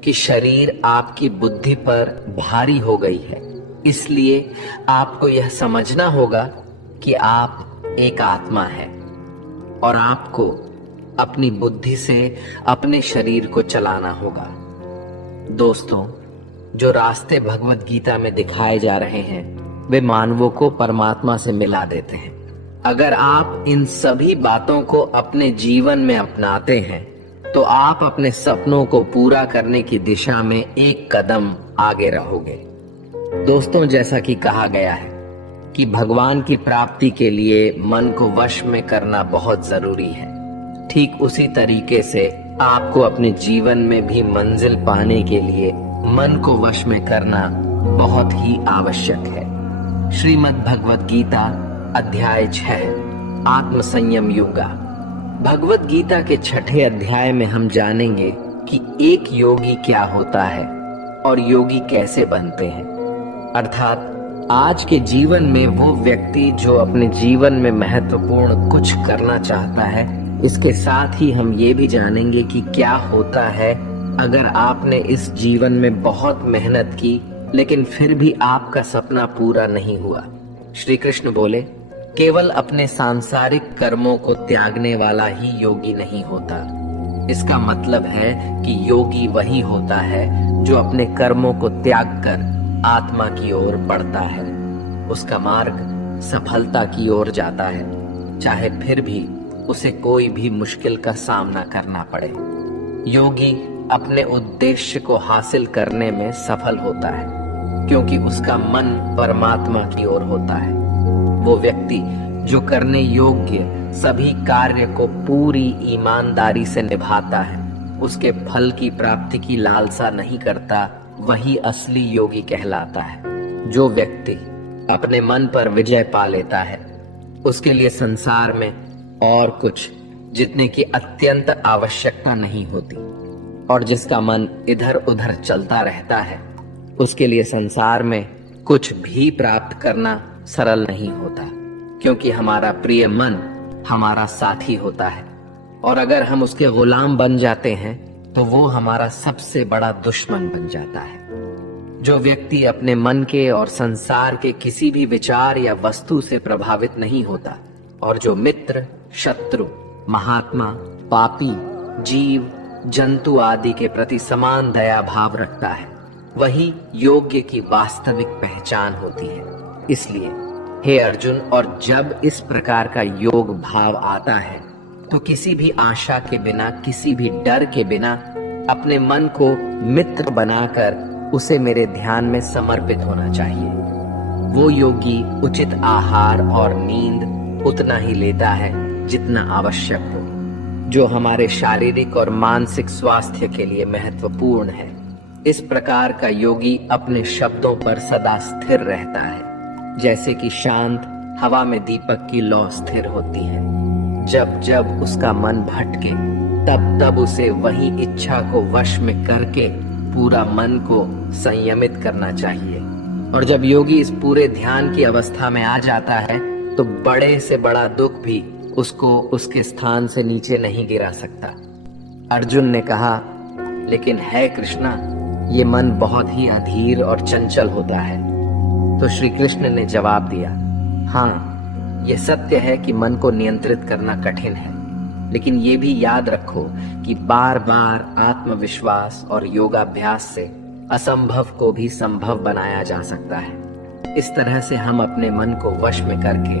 कि शरीर आपकी बुद्धि पर भारी हो गई है, इसलिए आपको यह समझना होगा कि आप एक आत्मा है और आपको अपनी बुद्धि से अपने शरीर को चलाना होगा। दोस्तों, जो रास्ते भगवत गीता में दिखाए जा रहे हैं वे मानवों को परमात्मा से मिला देते हैं। अगर आप इन सभी बातों को अपने जीवन में अपनाते हैं तो आप अपने सपनों को पूरा करने की दिशा में एक कदम आगे रहोगे। दोस्तों, जैसा कि कहा गया है कि भगवान की प्राप्ति के लिए मन को वश में करना बहुत जरूरी है, ठीक उसी तरीके से आपको अपने जीवन में भी मंजिल पाने के लिए मन को वश में करना बहुत ही आवश्यक है। श्रीमद् भगवत गीता अध्याय 6, आत्म संयम योगा। भगवत गीता के 6ठे अध्याय में हम जानेंगे कि एक योगी क्या होता है और योगी कैसे बनते हैं, अर्थात आज के जीवन में वो व्यक्ति जो अपने जीवन में महत्वपूर्ण कुछ करना चाहता है। इसके साथ ही हम ये भी जानेंगे कि क्या होता है अगर आपने इस जीवन में बहुत मेहनत की लेकिन फिर भी आपका सपना पूरा नहीं हुआ, श्री कृष्ण बोले, केवल अपने सांसारिक कर्मों को त्यागने वाला ही योगी नहीं होता। इसका मतलब है कि योगी वही होता है जो अपने कर्मों को त्याग कर आत्मा की ओर बढ़ता है। उसका मार्ग सफलता की ओर जाता है, चाहे फिर भी उसे कोई भी मुश्किल का सामना करना पड़े। योगी अपने उद्देश्य को हासिल करने में सफल होता है क्योंकि उसका मन परमात्मा की ओर होता है। वो व्यक्ति जो करने योग्य सभी कार्य को पूरी ईमानदारी से निभाता है, उसके फल की प्राप्ति की लालसा नहीं करता, वही असली योगी कहलाता है। जो व्यक्ति अपने मन पर विजय पा लेता है, उसके लिए संसार में और कुछ जितने की अत्यंत आवश्यकता नहीं होती, और जिसका मन इधर उधर चलता रहता है, उसके लिए संसार में कुछ भी प्राप्त करना सरल नहीं होता, क्योंकि हमारा प्रिय मन हमारा साथी होता है, और अगर हम उसके गुलाम बन जाते हैं तो वो हमारा सबसे बड़ा दुश्मन बन जाता है। जो व्यक्ति अपने मन के और संसार के किसी भी विचार या वस्तु से प्रभावित नहीं होता, और जो मित्र, शत्रु, महात्मा, पापी, जीव, जंतु आदि के प्रति समान दया भाव रखता है, वही योग्य की वास्तविक पहचान होती है। इसलिए हे अर्जुन, और जब इस प्रकार का योग भाव आता है तो किसी भी आशा के बिना, किसी भी डर के बिना अपने मन को मित्र बनाकर उसे मेरे ध्यान में समर्पित होना चाहिए। वो योगी उचित आहार और नींद उतना ही लेता है जितना आवश्यक हो, जो हमारे शारीरिक और मानसिक स्वास्थ्य के लिए महत्वपूर्ण है। इस प्रकार का योगी अपने शब्दों पर सदा स्थिर रहता है, जैसे कि शांत हवा में दीपक की लौ स्थिर होती है। जब जब उसका मन भटके, तब तब उसे वही इच्छा को वश में करके पूरा मन को संयमित करना चाहिए। और जब योगी इस पूरे ध्यान की अवस्था में आ जाता है तो बड़े से बड़ा दुख भी उसको उसके स्थान से नीचे नहीं गिरा सकता। अर्जुन ने कहा, लेकिन है कृष्णा, ये मन बहुत ही अधीर और चंचल होता है। तो श्री कृष्ण ने जवाब दिया, हाँ, ये सत्य है कि मन को नियंत्रित करना कठिन है, लेकिन ये भी याद रखो कि बार बार आत्मविश्वास और योगाभ्यास से असंभव को भी संभव बनाया जा सकता है। इस तरह से हम अपने मन को वश में करके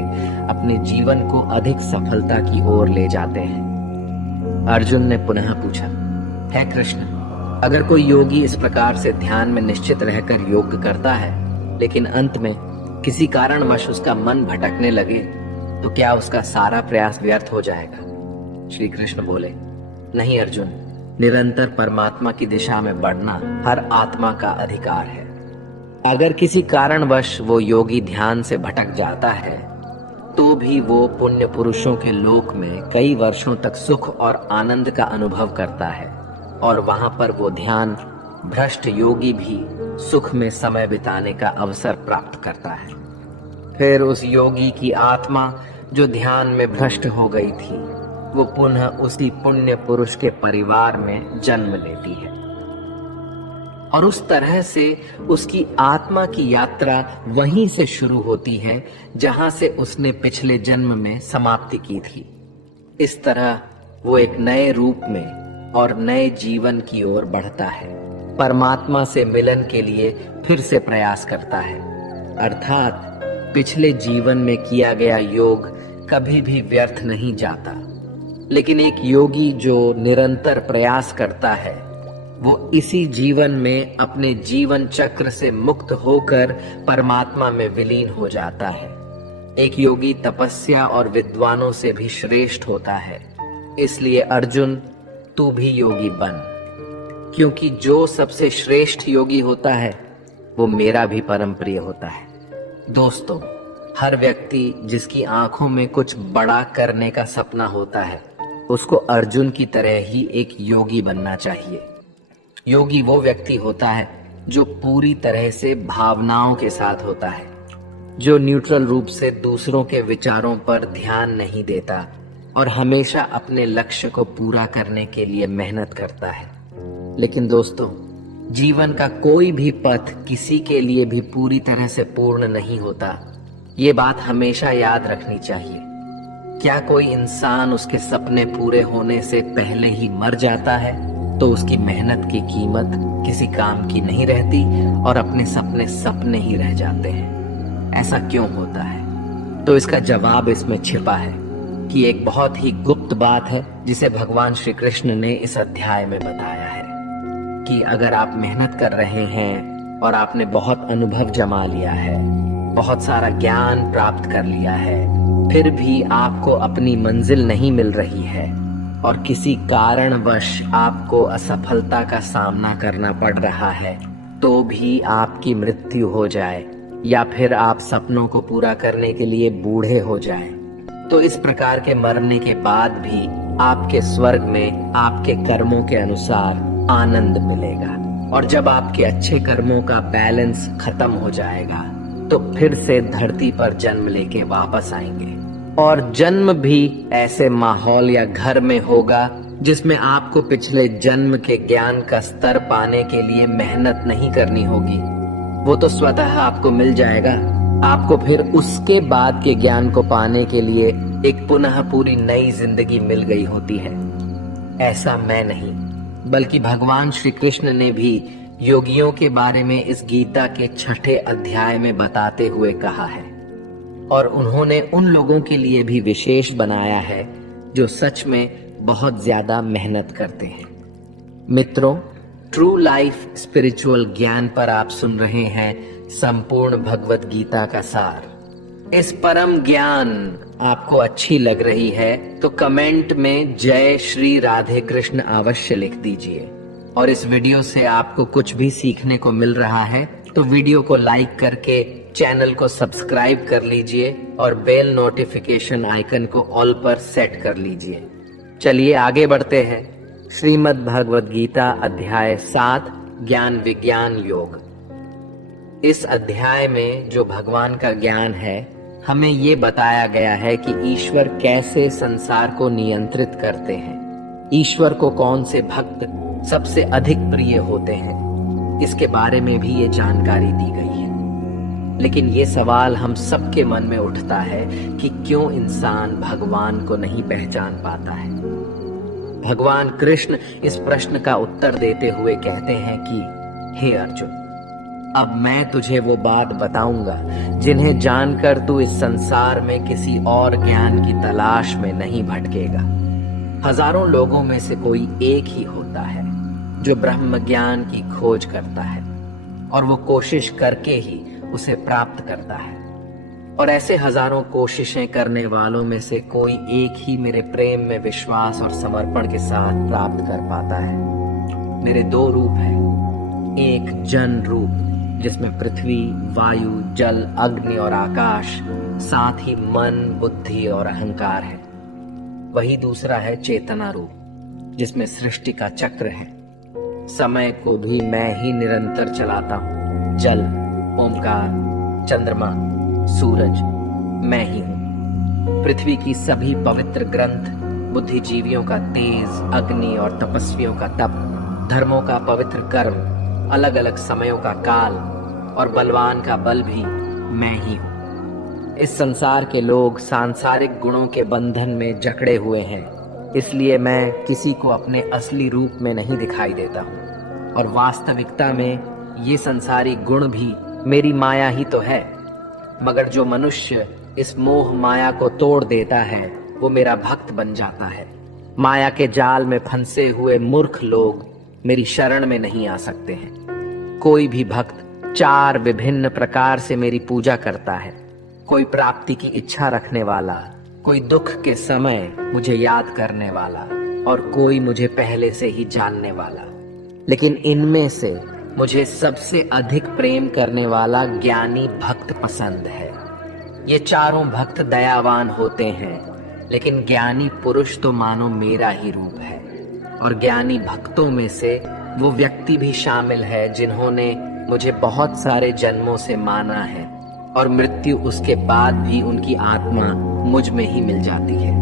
अपने जीवन को अधिक सफलता की ओर ले जाते हैं। अर्जुन ने पुनः पूछा, है कृष्ण, अगर कोई योगी इस प्रकार से ध्यान में निश्चित रहकर योग करता है, लेकिन अंत में किसी कारणवश उसका मन भटकने लगे, तो क्या उसका सारा प्रयास व्यर्थ हो जाएगा? श्री कृष्ण बोले, नहीं अर्जुन, निरंतर परमात्मा की दिशा में बढ़ना हर आत्मा का अधिकार है। अगर किसी कारणवश वो योगी ध्यान से भटक जाता है, तो भी वो पुण्य पुरुषों के लोक में कई वर्षों तक सुख और आनंद का अनुभव करता है, और वहां पर वो ध्यान भ्रष्ट योगी भी सुख में समय बिताने का अवसर प्राप्त करता है। फिर उस योगी की आत्मा जो ध्यान में भ्रष्ट हो गई थी, वो पुनः उसी पुण्य पुरुष के परिवार में जन्म लेती है, और उस तरह से उसकी आत्मा की यात्रा वहीं से शुरू होती है जहां से उसने पिछले जन्म में समाप्ति की थी। इस तरह वो एक नए रूप में और नए जीवन की ओर बढ़ता है, परमात्मा से मिलन के लिए फिर से प्रयास करता है। अर्थात पिछले जीवन में किया गया योग कभी भी व्यर्थ नहीं जाता। लेकिन एक योगी जो निरंतर प्रयास करता है, वो इसी जीवन में अपने जीवन चक्र से मुक्त होकर परमात्मा में विलीन हो जाता है। एक योगी तपस्या और विद्वानों से भी श्रेष्ठ होता है। इसलिए अर्जुन, तू भी योगी बन, क्योंकि जो सबसे श्रेष्ठ योगी होता है वो मेरा भी परम प्रिय होता है। दोस्तों, हर व्यक्ति जिसकी आंखों में कुछ बड़ा करने का सपना होता है, उसको अर्जुन की तरह ही एक योगी बनना चाहिए। योगी वो व्यक्ति होता है जो पूरी तरह से भावनाओं के साथ होता है, जो न्यूट्रल रूप से दूसरों के विचारों पर ध्यान नहीं देता और हमेशा अपने लक्ष्य को पूरा करने के लिए मेहनत करता है। लेकिन दोस्तों, जीवन का कोई भी पथ किसी के लिए भी पूरी तरह से पूर्ण नहीं होता। ये बात हमेशा याद रखनी चाहिए। क्या कोई इंसान उसके सपने पूरे होने से पहले ही मर जाता है तो उसकी मेहनत की कीमत किसी काम की नहीं रहती और अपने सपने सपने ही रह जाते हैं? ऐसा क्यों होता है? तो इसका जवाब इसमें छिपा है कि एक बहुत ही गुप्त बात है जिसे भगवान श्री कृष्ण ने इस अध्याय में बताया है कि अगर आप मेहनत कर रहे हैं और आपने बहुत अनुभव जमा लिया है, बहुत सारा ज्ञान प्राप्त कर लिया है, फिर भी आपको अपनी मंजिल नहीं मिल रही है और किसी कारणवश आपको असफलता का सामना करना पड़ रहा है, तो भी आपकी मृत्यु हो जाए या फिर आप सपनों को पूरा करने के लिए बूढ़े हो जाएं, तो इस प्रकार के मरने के बाद भी आपके स्वर्ग में आपके कर्मों के अनुसार आनंद मिलेगा। और जब आपके अच्छे कर्मों का बैलेंस खत्म हो जाएगा तो फिर से धरती पर जन्म लेके वापस आएंगे। और जन्म भी ऐसे माहौल या घर में होगा जिसमें आपको पिछले जन्म के ज्ञान का स्तर पाने के लिए मेहनत नहीं करनी होगी। वो तो स्वतः आपको मिल जाएगा। आपको फिर उसके बाद के ज्ञान को पाने के लिए एक पुनः पूरी नई जिंदगी मिल गई होती है। ऐसा मैं नहीं, बल्कि भगवान श्री कृष्ण ने भी योगियों के बारे में इस गीता के 6ठे अध्याय में बताते हुए कहा है। और उन्होंने उन लोगों के लिए भी विशेष बनाया है जो सच में बहुत ज्यादा मेहनत करते हैं। मित्रों, ट्रू लाइफ स्पिरिचुअल ज्ञान पर आप सुन रहे हैं संपूर्ण भगवत गीता का सार। इस परम ज्ञान आपको अच्छी लग रही है तो कमेंट में जय श्री राधे कृष्ण अवश्य लिख दीजिए। और इस वीडियो से आपको कुछ भी सीखने को मिल रहा है तो वीडियो को लाइक करके चैनल को सब्सक्राइब कर लीजिए और बेल नोटिफिकेशन आइकन को ऑल पर सेट कर लीजिए। चलिए आगे बढ़ते हैं। श्रीमद् भगवद गीता अध्याय 7 ज्ञान विज्ञान योग। इस अध्याय में जो भगवान का ज्ञान है, हमें ये बताया गया है कि ईश्वर कैसे संसार को नियंत्रित करते हैं, ईश्वर को कौन से भक्त सबसे अधिक प्रिय होते हैं, इसके बारे में भी ये जानकारी दी गई है। लेकिन ये सवाल हम सबके मन में उठता है कि क्यों इंसान भगवान को नहीं पहचान पाता है। भगवान कृष्ण इस प्रश्न का उत्तर देते हुए कहते हैं कि हे अर्जुन, अब मैं तुझे वो बात बताऊंगा जिन्हें जानकर तू इस संसार में किसी और ज्ञान की तलाश में नहीं भटकेगा। हजारों लोगों में से कोई एक ही होता है जो ब्रह्म ज्ञान की खोज करता है और वो कोशिश करके ही उसे प्राप्त करता है। और ऐसे हजारों कोशिशें करने वालों में से कोई एक ही मेरे प्रेम में विश्वास और समर्पण के साथ प्राप्त कर पाता है। मेरे 2 रूप हैं, एक जन रूप जिसमें पृथ्वी, वायु, जल, अग्नि और आकाश, साथ ही मन, बुद्धि और अहंकार है। वही दूसरा है चेतना रूप जिसमें सृष्टि का चक्र है। समय को भी मैं ही निरंतर चलाता हूँ। जल, ओमकार, चंद्रमा, सूरज मैं ही हूँ। पृथ्वी की सभी पवित्र ग्रंथ, बुद्धिजीवियों का तेज, अग्नि और तपस्वियों का तप, धर्मों का पवित्र कर्म, अलग अलग समयों का काल और बलवान का बल भी मैं ही हूँ। इस संसार के लोग सांसारिक गुणों के बंधन में जकड़े हुए हैं, इसलिए मैं किसी को अपने असली रूप में नहीं दिखाई देता हूँ। और वास्तविकता में ये संसारी गुण भी मेरी माया ही तो है। मगर जो मनुष्य इस मोह माया को तोड़ देता है वो मेरा भक्त बन जाता है। माया के जाल में फंसे हुए मूर्ख लोग मेरी शरण में नहीं आ सकते हैं। कोई भी भक्त 4 विभिन्न प्रकार से मेरी पूजा करता है। कोई प्राप्ति की इच्छा रखने वाला, कोई दुख के समय मुझे याद करने वाला और कोई मुझे पहले से ही जानने वाला। लेकिन इनमें से मुझे सबसे अधिक प्रेम करने वाला ज्ञानी भक्त पसंद है। ये चारों भक्त दयावान होते हैं, लेकिन ज्ञानी पुरुष तो मानो मेरा ही रूप है। और ज्ञानी भक्तों में से वो व्यक्ति भी शामिल है जिन्होंने मुझे बहुत सारे जन्मों से माना है और मृत्यु उसके बाद भी उनकी आत्मा मुझ में ही मिल जाती है।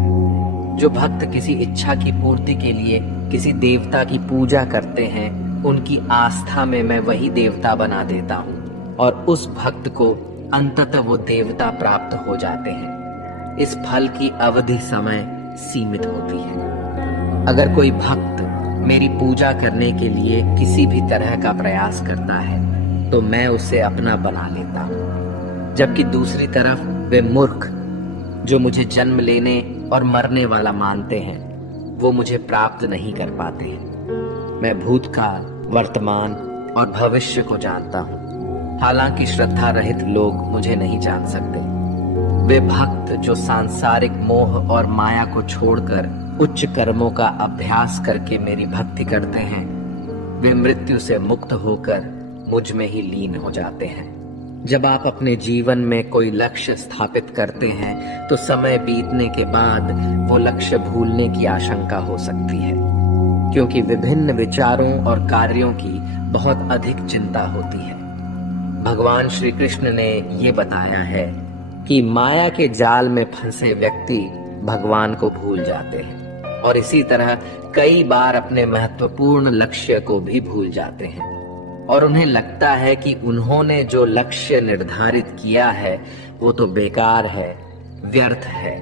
जो भक्त किसी इच्छा की पूर्ति के लिए किसी देवता की पूजा करते हैं, उनकी आस्था में मैं वही देवता बना देता हूँ और उस भक्त को अंततः वो देवता प्राप्त हो जाते हैं। इस फल की अवधि समय सीमित होती है। अगर कोई भक्त मेरी पूजा करने के लिए किसी भी तरह का प्रयास करता है तो मैं उसे अपना बना लेता हूँ, जबकि दूसरी तरफ वे मूर्ख जो मुझे जन्म लेने और मरने वाला मानते हैं वो मुझे प्राप्त नहीं कर पाते हैं। मैं भूतकाल, वर्तमान और भविष्य को जानता हूँ, हालांकि श्रद्धा रहित लोग मुझे नहीं जान सकते। वे भक्त जो सांसारिक मोह और माया को छोड़कर उच्च कर्मों का अभ्यास करके मेरी भक्ति करते हैं, वे मृत्यु से मुक्त होकर मुझ में ही लीन हो जाते हैं। जब आप अपने जीवन में कोई लक्ष्य स्थापित करते हैं तो समय बीतने के बाद वो लक्ष्य भूलने की आशंका हो सकती है, क्योंकि विभिन्न विचारों और कार्यों की बहुत अधिक चिंता होती है। भगवान श्री कृष्ण ने ये बताया है कि माया के जाल में फंसे व्यक्ति भगवान को भूल जाते हैं और इसी तरह कई बार अपने महत्वपूर्ण लक्ष्य को भी भूल जाते हैं और उन्हें लगता है कि उन्होंने जो लक्ष्य निर्धारित किया है वो तो बेकार है, व्यर्थ है।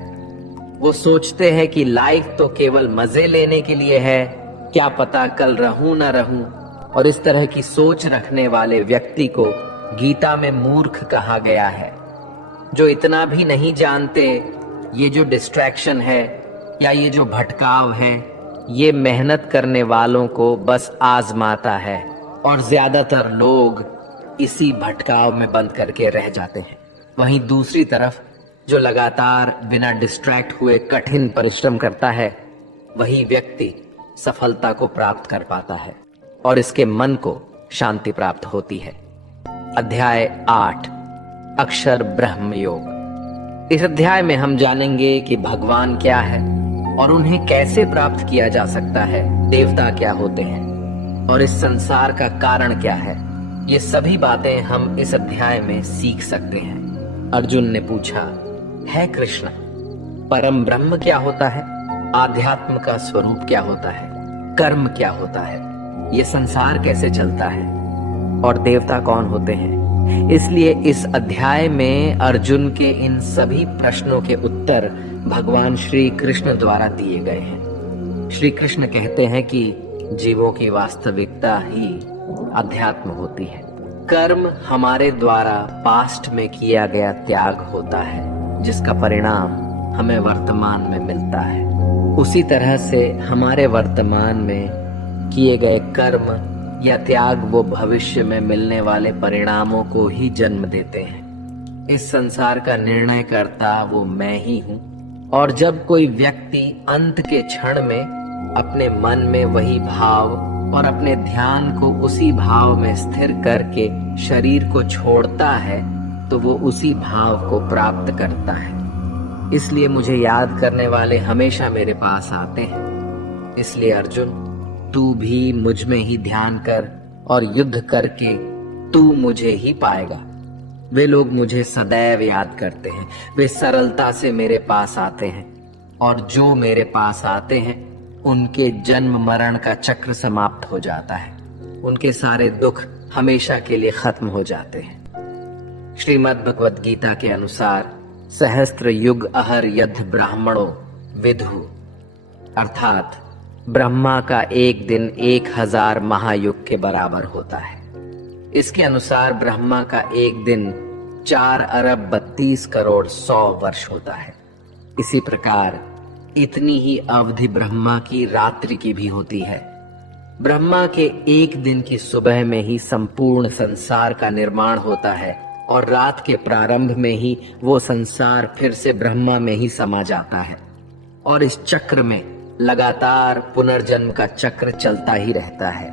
वो सोचते हैं कि लाइफ तो केवल मजे लेने के लिए है, क्या पता कल रहूं ना रहूं। और इस तरह की सोच रखने वाले व्यक्ति को गीता में मूर्ख कहा गया है, जो इतना भी नहीं जानते ये जो डिस्ट्रैक्शन है या ये जो भटकाव है ये मेहनत करने वालों को बस आजमाता है और ज्यादातर लोग इसी भटकाव में बंद करके रह जाते हैं। वहीं दूसरी तरफ जो लगातार बिना डिस्ट्रैक्ट हुए कठिन परिश्रम करता है वही व्यक्ति सफलता को प्राप्त कर पाता है और इसके मन को शांति प्राप्त होती है। अध्याय 8 अक्षर ब्रह्म योग। इस अध्याय में हम जानेंगे कि भगवान क्या है और उन्हें कैसे प्राप्त किया जा सकता है, देवता क्या होते हैं और इस संसार का कारण क्या है। ये सभी बातें हम इस अध्याय में सीख सकते हैं। अर्जुन ने पूछा, है कृष्ण, परम ब्रह्म क्या होता है, आध्यात्म का स्वरूप क्या होता है, कर्म क्या होता है, ये संसार कैसे चलता है और देवता कौन होते हैं। इसलिए इस अध्याय में अर्जुन के इन सभी प्रश्नों के उत्तर भगवान श्री कृष्ण द्वारा दिए गए हैं। श्री कृष्ण कहते हैं कि जीवों की वास्तविकता ही अध्यात्म होती है। कर्म हमारे द्वारा पास्ट में किया गया त्याग होता है जिसका परिणाम हमें वर्तमान में मिलता है। उसी तरह से हमारे वर्तमान में किए गए कर्म या त्याग वो भविष्य में मिलने वाले परिणामों को ही जन्म देते हैं। इस संसार का निर्णय करता वो मैं ही हूँ और जब कोई व्यक्ति अंत के क्षण में अपने मन में वही भाव और अपने ध्यान को उसी भाव में स्थिर करके शरीर को छोड़ता है तो वो उसी भाव को प्राप्त करता है। इसलिए मुझे याद करने वाले हमेशा मेरे पास आते हैं। इसलिए अर्जुन, तू भी मुझ में ही ध्यान कर और युद्ध करके तू मुझे ही पाएगा। वे लोग मुझे सदैव याद करते हैं, वे सरलता से मेरे पास आते हैं और जो मेरे पास आते हैं उनके जन्म मरण का चक्र समाप्त हो जाता है, उनके सारे दुख हमेशा के लिए खत्म हो जाते हैं। श्रीमद् भगवद गीता के अनुसार सहस्त्र युग अहर यद्ध ब्राह्मणों विदु, अर्थात ब्रह्मा का एक दिन 1000 महायुग के बराबर होता है। इसके अनुसार ब्रह्मा का एक दिन 4 अरब 32 करोड़ 100 वर्ष होता है। इसी प्रकार इतनी ही अवधि ब्रह्मा की रात्रि की भी होती है। ब्रह्मा के एक दिन की सुबह में ही संपूर्ण संसार का निर्माण होता है और रात के प्रारंभ में ही वो संसार फिर से ब्रह्मा में ही समा जाता है और इस चक्र में लगातार पुनर्जन्म का चक्र चलता ही रहता है।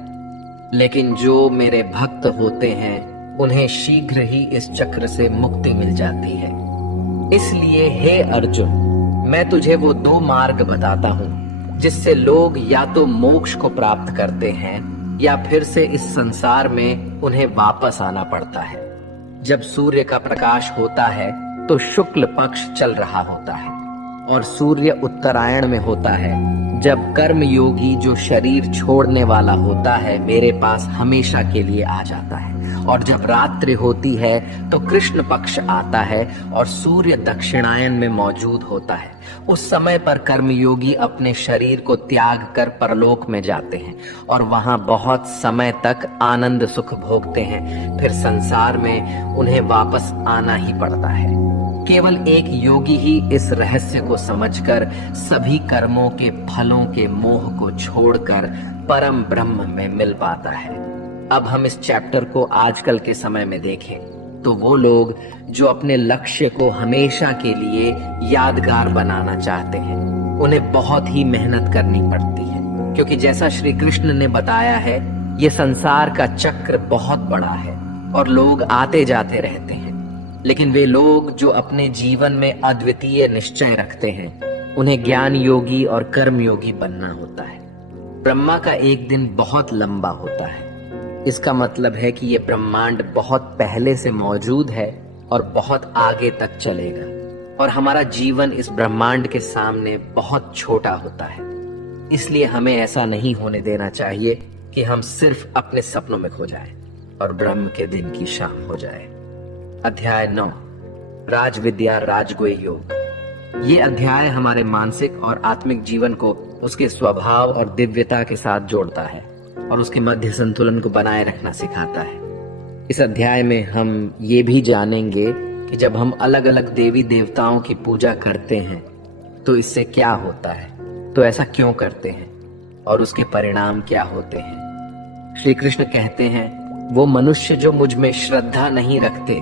लेकिन जो मेरे भक्त होते हैं उन्हें शीघ्र ही इस चक्र से मुक्ति मिल जाती है। इसलिए हे अर्जुन, मैं तुझे वो 2 मार्ग बताता हूँ जिससे लोग या तो मोक्ष को प्राप्त करते हैं या फिर से इस संसार में उन्हें वापस आना पड़ता है। जब सूर्य का प्रकाश होता है तो शुक्ल पक्ष चल रहा होता है और सूर्य उत्तरायण में होता है। जब कर्म योगी जो शरीर छोड़ने वाला होता है मेरे पास हमेशा के लिए आ जाता है, और जब रात्रि होती है तो कृष्ण पक्ष आता है और सूर्य दक्षिणायन में मौजूद होता है। उस समय पर कर्मयोगी अपने शरीर को त्याग कर परलोक में जाते हैं और वहां बहुत समय तक आनंद सुख भोगते हैं। फिर संसार में उन्हें वापस आना ही पड़ता है। केवल एक योगी ही इस रहस्य को समझकर सभी कर्मों के फलों के मोह को छोड़कर परम ब्रह्म में मिल पाता है। अब हम इस चैप्टर को आजकल के समय में देखें तो वो लोग जो अपने लक्ष्य को हमेशा के लिए यादगार बनाना चाहते हैं उन्हें बहुत ही मेहनत करनी पड़ती है, क्योंकि जैसा श्री कृष्ण ने बताया है ये संसार का चक्र बहुत बड़ा है और लोग आते जाते रहते हैं। लेकिन वे लोग जो अपने जीवन में अद्वितीय निश्चय रखते हैं उन्हें ज्ञान योगी और कर्म योगी बनना होता है। ब्रह्मा का एक दिन बहुत लंबा होता है। इसका मतलब है कि ये ब्रह्मांड बहुत पहले से मौजूद है और बहुत आगे तक चलेगा, और हमारा जीवन इस ब्रह्मांड के सामने बहुत छोटा होता है। इसलिए हमें ऐसा नहीं होने देना चाहिए कि हम सिर्फ अपने सपनों में खो जाएं और ब्रह्म के दिन की शाम हो जाए। अध्याय 9 राज विद्या राजगुह योग। ये अध्याय हमारे मानसिक और आत्मिक जीवन को उसके स्वभाव और दिव्यता के साथ जोड़ता है और उसके मध्य संतुलन को बनाए रखना सिखाता है। इस अध्याय में हम ये भी जानेंगे कि जब हम अलग अलग देवी देवताओं की पूजा करते हैं तो इससे क्या होता है, तो ऐसा क्यों करते हैं और उसके परिणाम क्या होते हैं। श्री कृष्ण कहते हैं वो मनुष्य जो मुझ में श्रद्धा नहीं रखते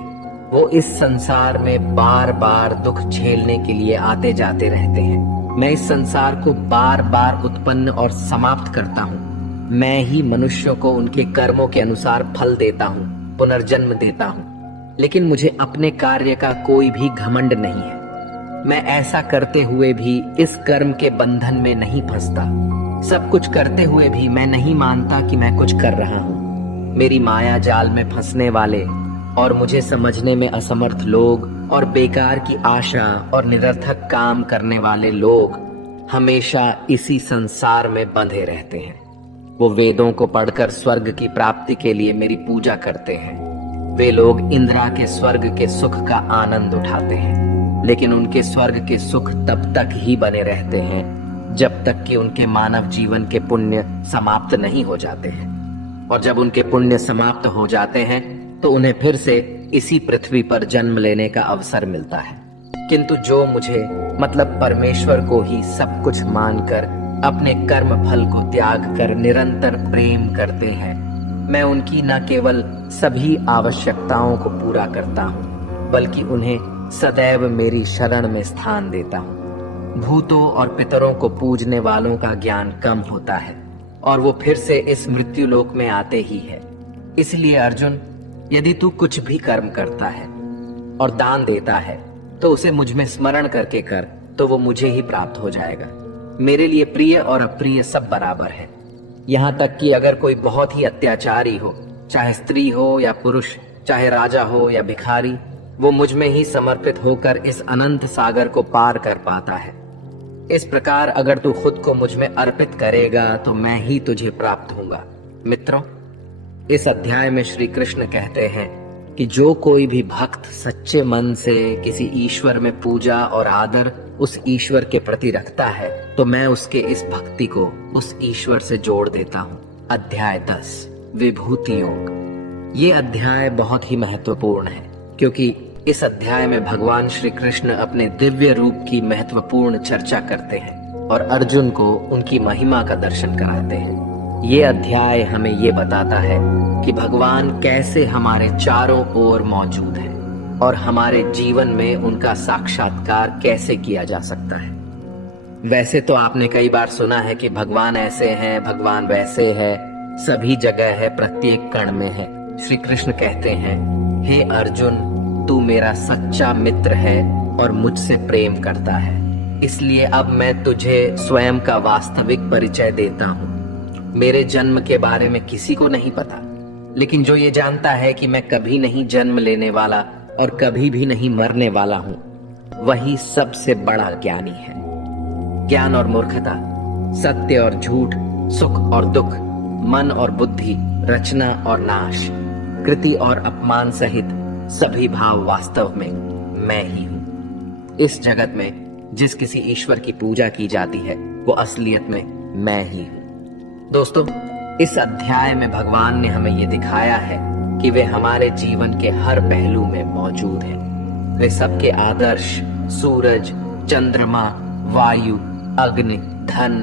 वो इस संसार में बार बार दुख झेलने के लिए आते जाते रहते हैं। मैं इस संसार को बार बार उत्पन्न और समाप्त करता हूँ। मैं ही मनुष्यों को उनके कर्मों के अनुसार फल देता हूँ, पुनर्जन्म देता हूँ, लेकिन मुझे अपने कार्य का कोई भी घमंड नहीं है। मैं ऐसा करते हुए भी इस कर्म के बंधन में नहीं फंसता। सब कुछ करते हुए भी मैं नहीं मानता कि मैं कुछ कर रहा हूँ। मेरी माया जाल में फंसने वाले और मुझे समझने में असमर्थ लोग और बेकार की आशा और निरर्थक काम करने वाले लोग हमेशा इसी संसार में बंधे रहते हैं। वो वेदों को पढ़कर स्वर्ग की प्राप्ति के लिए मेरी पूजा करते हैं। वे लोग इंद्रा के स्वर्ग के सुख का आनंद उठाते हैं, लेकिन उनके स्वर्ग के सुख तब तक ही बने रहते हैं जब तक कि उनके मानव जीवन के पुण्य समाप्त नहीं हो जाते हैं। और जब उनके पुण्य समाप्त हो जाते हैं तो उन्हें फिर से इसी पृथ्वी पर जन्म लेने का अवसर मिलता है। किंतु जो मुझे मतलब परमेश्वर को ही सब कुछ मानकर अपने कर्म फल को त्याग कर निरंतर प्रेम करते हैं, मैं उनकी न केवल सभी आवश्यकताओं को पूरा करता हूँ बल्कि उन्हें सदैव मेरी शरण में स्थान देता हूँ। भूतों और पितरों को पूजने वालों का ज्ञान कम होता है और वो फिर से इस मृत्यु लोक में आते ही है। इसलिए अर्जुन, यदि तू कुछ भी कर्म करता है और दान देता है तो उसे मुझ में स्मरण करके कर, तो वो मुझे ही प्राप्त हो जाएगा। मेरे लिए प्रिय और अप्रिय सब बराबर है। यहाँ तक कि अगर कोई बहुत ही अत्याचारी हो, चाहे स्त्री हो या पुरुष, चाहे राजा हो या भिखारी, वो मुझ में ही समर्पित होकर इस अनंत सागर को पार कर पाता है। इस प्रकार अगर तू खुद को मुझ में अर्पित करेगा तो मैं ही तुझे प्राप्त होऊंगा। मित्रों, इस अध्याय में श्री कृष्ण कहते हैं कि जो कोई भी भक्त सच्चे मन से किसी ईश्वर में पूजा और आदर उस ईश्वर के प्रति रखता है तो मैं उसके इस भक्ति को उस ईश्वर से जोड़ देता हूँ। अध्याय 10 विभूति योग। ये अध्याय बहुत ही महत्वपूर्ण है क्योंकि इस अध्याय में भगवान श्री कृष्ण अपने दिव्य रूप की महत्वपूर्ण चर्चा करते हैं और अर्जुन को उनकी महिमा का दर्शन कराते हैं। ये अध्याय हमें ये बताता है कि भगवान कैसे हमारे चारों ओर मौजूद है और हमारे जीवन में उनका साक्षात्कार कैसे किया जा सकता है। वैसे तो आपने कई बार सुना है कि भगवान ऐसे हैं, भगवान वैसे है, सभी जगह है, प्रत्येक कण में है। श्री कृष्ण कहते हैं, हे अर्जुन, तू मेरा सच्चा मित्र है और मुझसे प्रेम करता है, इसलिए अब मैं तुझे स्वयं का वास्तविक परिचय देता हूँ। मेरे जन्म के बारे में किसी को नहीं पता, लेकिन जो ये जानता है कि मैं कभी नहीं जन्म लेने वाला और कभी भी नहीं मरने वाला हूँ, वही सबसे बड़ा ज्ञानी है। ज्ञान और मूर्खता, सत्य और झूठ, सुख और दुख, मन और बुद्धि, रचना और नाश, कृति और अपमान सहित सभी भाव वास्तव में मैं ही हूं। इस जगत में जिस किसी ईश्वर की पूजा की जाती है वो असलियत में मैं ही हूं। दोस्तों, इस अध्याय में भगवान ने हमें ये दिखाया है कि वे हमारे जीवन के हर पहलू में मौजूद हैं। वे सबके आदर्श, सूरज, चंद्रमा, वायु, अग्नि, धन,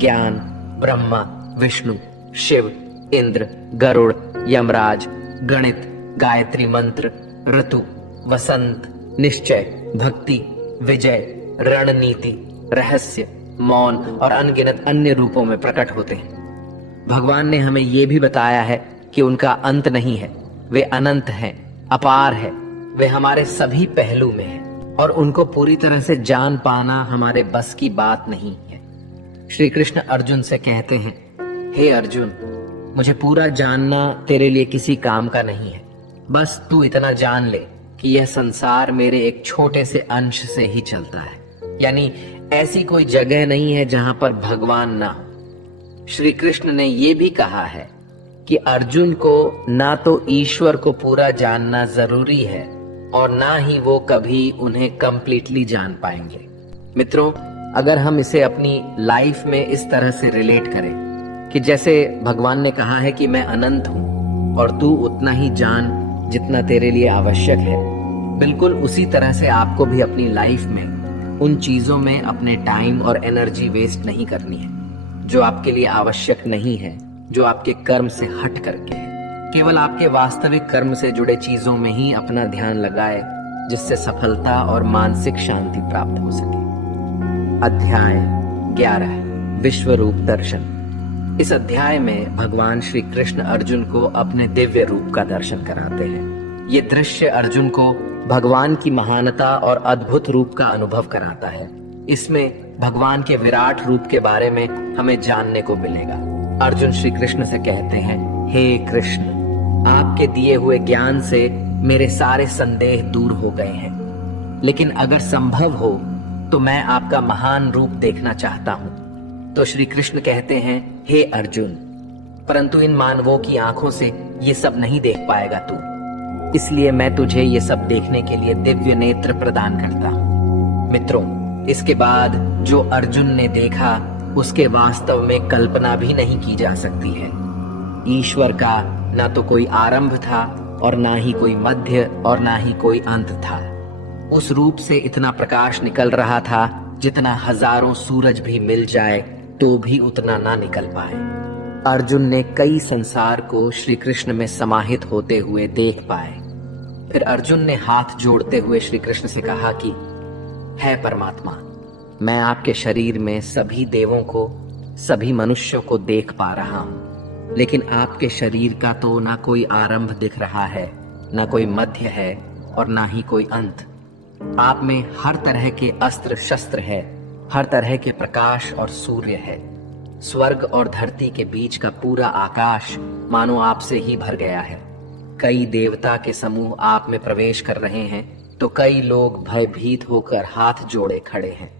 ज्ञान, ब्रह्मा, विष्णु, शिव, इंद्र, गरुड़, यमराज, गणित, गायत्री मंत्र, ऋतु, वसंत, निश्चय, भक्ति, विजय, रणनीति, रहस्य, मौन और अनगिनत अन्य रूपों में प्रकट होते हैं। भगवान ने हमें यह भी बताया है कि उनका अंत नहीं है, वे अनंत हैं, अपार है, वे हमारे सभी पहलू में हैं और उनको पूरी तरह से जान पाना हमारे बस की बात नहीं है। श्री कृष्ण अर्जुन से कहते हैं, हे अर्जुन, मुझे पूरा जानना तेरे लिए किसी काम का नहीं है। बस तू इतना जान ले कि यह संसार मेरे एक छोटे से अंश से ही चलता है, यानी ऐसी कोई जगह नहीं है जहां पर भगवान ना हो। श्री कृष्ण ने यह भी कहा है कि अर्जुन को ना तो ईश्वर को पूरा जानना जरूरी है और ना ही वो कभी उन्हें कंप्लीटली जान पाएंगे। मित्रों, अगर हम इसे अपनी लाइफ में इस तरह से रिलेट करें कि जैसे भगवान ने कहा है कि मैं अनंत हूं और तू उतना ही जान जितना तेरे लिए आवश्यक है, बिल्कुल उसी तरह से आपको भी अपनी लाइफ में उन चीजों में अपने टाइम और एनर्जी वेस्ट नहीं करनी है जो आपके लिए आवश्यक नहीं है, जो आपके कर्म से हट करके है। केवल आपके वास्तविक कर्म से जुड़े चीजों में ही अपना ध्यान लगाए, जिससे सफलता और मानसिक शांति प्राप्त हो सके। अध्याय 11, विश्व रूप दर्शन। इस अध्याय में भगवान श्री कृष्ण अर्जुन को अपने दिव्य रूप का दर्शन कराते हैं। ये दृश्य अर्जुन को भगवान की महानता और अद्भुत रूप का अनुभव कराता है। इसमें भगवान के विराट रूप के बारे में हमें जानने को मिलेगा। अर्जुन श्री कृष्ण से कहते हैं, हे कृष्ण, आपके दिए हुए ज्ञान से मेरे सारे संदेह दूर हो गए हैं, लेकिन अगर संभव हो तो मैं आपका महान रूप देखना चाहता हूँ। तो श्री कृष्ण कहते हैं, हे अर्जुन, परंतु इन मानवों की आंखों से ये सब नहीं देख पाएगा तू, इसलिए मैं तुझे ये सब देखने के लिए दिव्य नेत्र प्रदान करता हूँ। मित्रों, इसके बाद जो अर्जुन ने देखा उसके वास्तव में कल्पना भी नहीं की जा सकती है। ईश्वर का ना तो कोई आरंभ था और ना ही कोई मध्य और ना ही कोई अंत था। उस रूप से इतना प्रकाश निकल रहा था जितना हजारों सूरज भी मिल जाए तो भी उतना ना निकल पाए। अर्जुन ने कई संसार को श्री कृष्ण में समाहित होते हुए देख पाए। फिर अर्जुन ने हाथ जोड़ते हुए श्री कृष्ण से कहा कि है परमात्मा, मैं आपके शरीर में सभी देवों को, सभी मनुष्यों को देख पा रहा हूं, लेकिन आपके शरीर का तो ना कोई आरंभ दिख रहा है, ना कोई मध्य है और ना ही कोई अंत। आप में हर तरह के अस्त्र शस्त्र है, हर तरह के प्रकाश और सूर्य है। स्वर्ग और धरती के बीच का पूरा आकाश मानो आपसे ही भर गया है। कई देवता के समूह आप में प्रवेश कर रहे हैं तो कई लोग भयभीत होकर हाथ जोड़े खड़े हैं।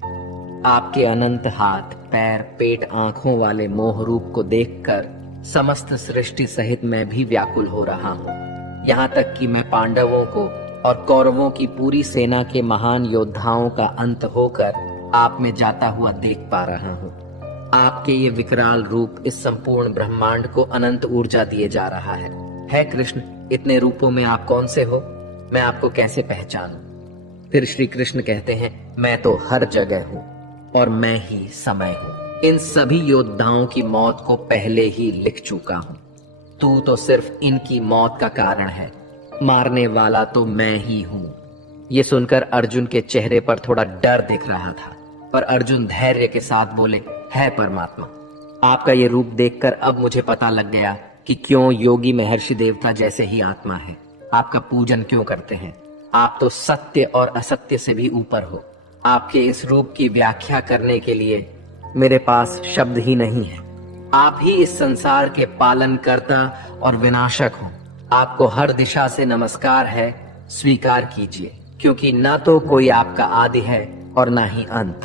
आपके अनंत हाथ, पैर, पेट, आंखों वाले मोह रूप को देखकर समस्त सृष्टि सहित मैं भी व्याकुल हो रहा हूँ। यहाँ तक कि मैं पांडवों को और कौरवों की पूरी सेना के महान योद्धाओं का अंत होकर आप में जाता हुआ देख पा रहा हूँ। आपके ये विकराल रूप इस संपूर्ण ब्रह्मांड को अनंत ऊर्जा दिए जा रहा है कृष्ण, इतने रूपों में आप कौन से हो? मैं आपको कैसे पहचानूं? फिर श्री कृष्ण कहते हैं, मैं तो हर जगह हूँ और मैं ही समय हूँ। इन सभी योद्धाओं की मौत को पहले ही लिख चुका हूँ। तू तो सिर्फ इनकी मौत का कारण है, मारने वाला तो मैं ही हूँ। ये सुनकर अर्जुन के चेहरे पर थोड़ा डर दिख रहा था, पर अर्जुन धैर्य के साथ बोले, है परमात्मा, आपका ये रूप देखकर अब मुझे पता लग गया कि क्यों योगी महर्षि देवता जैसे ही आत्मा है आपका पूजन क्यों करते हैं। आप तो सत्य और असत्य से भी ऊपर हो। आपके इस रूप की व्याख्या करने के लिए मेरे पास शब्द ही नहीं है। आप ही इस संसार के पालनकर्ता और विनाशक हो। आपको हर दिशा से नमस्कार है, स्वीकार कीजिए, क्योंकि ना तो कोई आपका आदि है और ना ही अंत।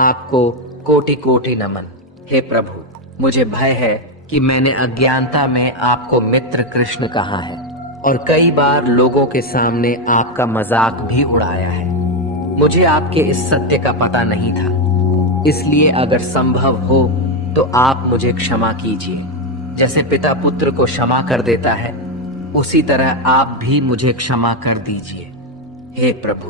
आपको कोटि कोटि नमन। हे प्रभु, मुझे भय है कि मैंने अज्ञानता में आपको मित्र कृष्ण कहा है और कई बार लोगों के सामने आपका मजाक भी उड़ाया है। मुझे आपके इस सत्य का पता नहीं था, इसलिए अगर संभव हो तो आप मुझे क्षमा कीजिए। जैसे पिता पुत्र को क्षमा कर देता है, उसी तरह आप भी मुझे क्षमा कर दीजिए। हे प्रभु,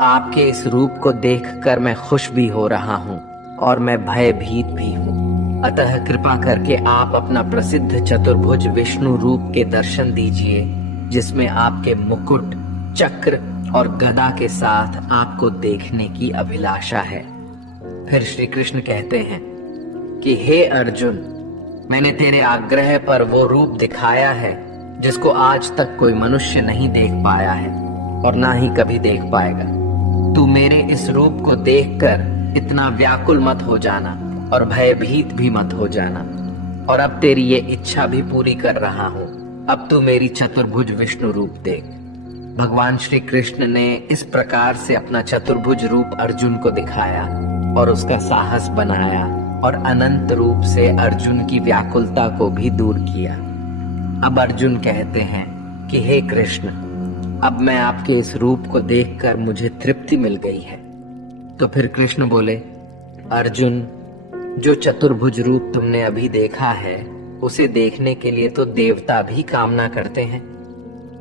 आपके इस रूप को देखकर मैं खुश भी हो रहा हूँ और मैं भयभीत भी हूँ। अतः कृपा करके आप अपना प्रसिद्ध चतुर्भुज विष्णु रूप के दर्शन दीजिए, जिसमें आपके मुकुट, चक्र और गदा के साथ आपको देखने की अभिलाषा है। फिर श्री कृष्ण कहते हैं कि हे अर्जुन, मैंने तेरे आग्रह पर वो रूप दिखाया है जिसको आज तक कोई मनुष्य नहीं देख पाया है और ना ही कभी देख पाएगा। तू मेरे इस रूप को देखकर इतना व्याकुल मत हो जाना और भयभीत भी मत हो जाना। और अब तेरी ये इच्छा भी पूरी कर रहा हूँ। अब तू मेरी चतुर्भुज विष्णु रूप देख। भगवान श्री कृष्ण ने इस प्रकार से अपना चतुर्भुज रूप अर्जुन को दिखाया और उसका साहस बनाया और अनंत रूप से अर्जुन की व्याकुलता को भी दूर किया। अब अर्जुन कहते हैं कि हे कृष्ण, अब मैं आपके इस रूप को देखकर मुझे तृप्ति मिल गई है। तो फिर कृष्ण बोले, अर्जुन, जो चतुर्भुज रूप तुमने अभी देखा है, उसे देखने के लिए तो देवता भी कामना करते हैं।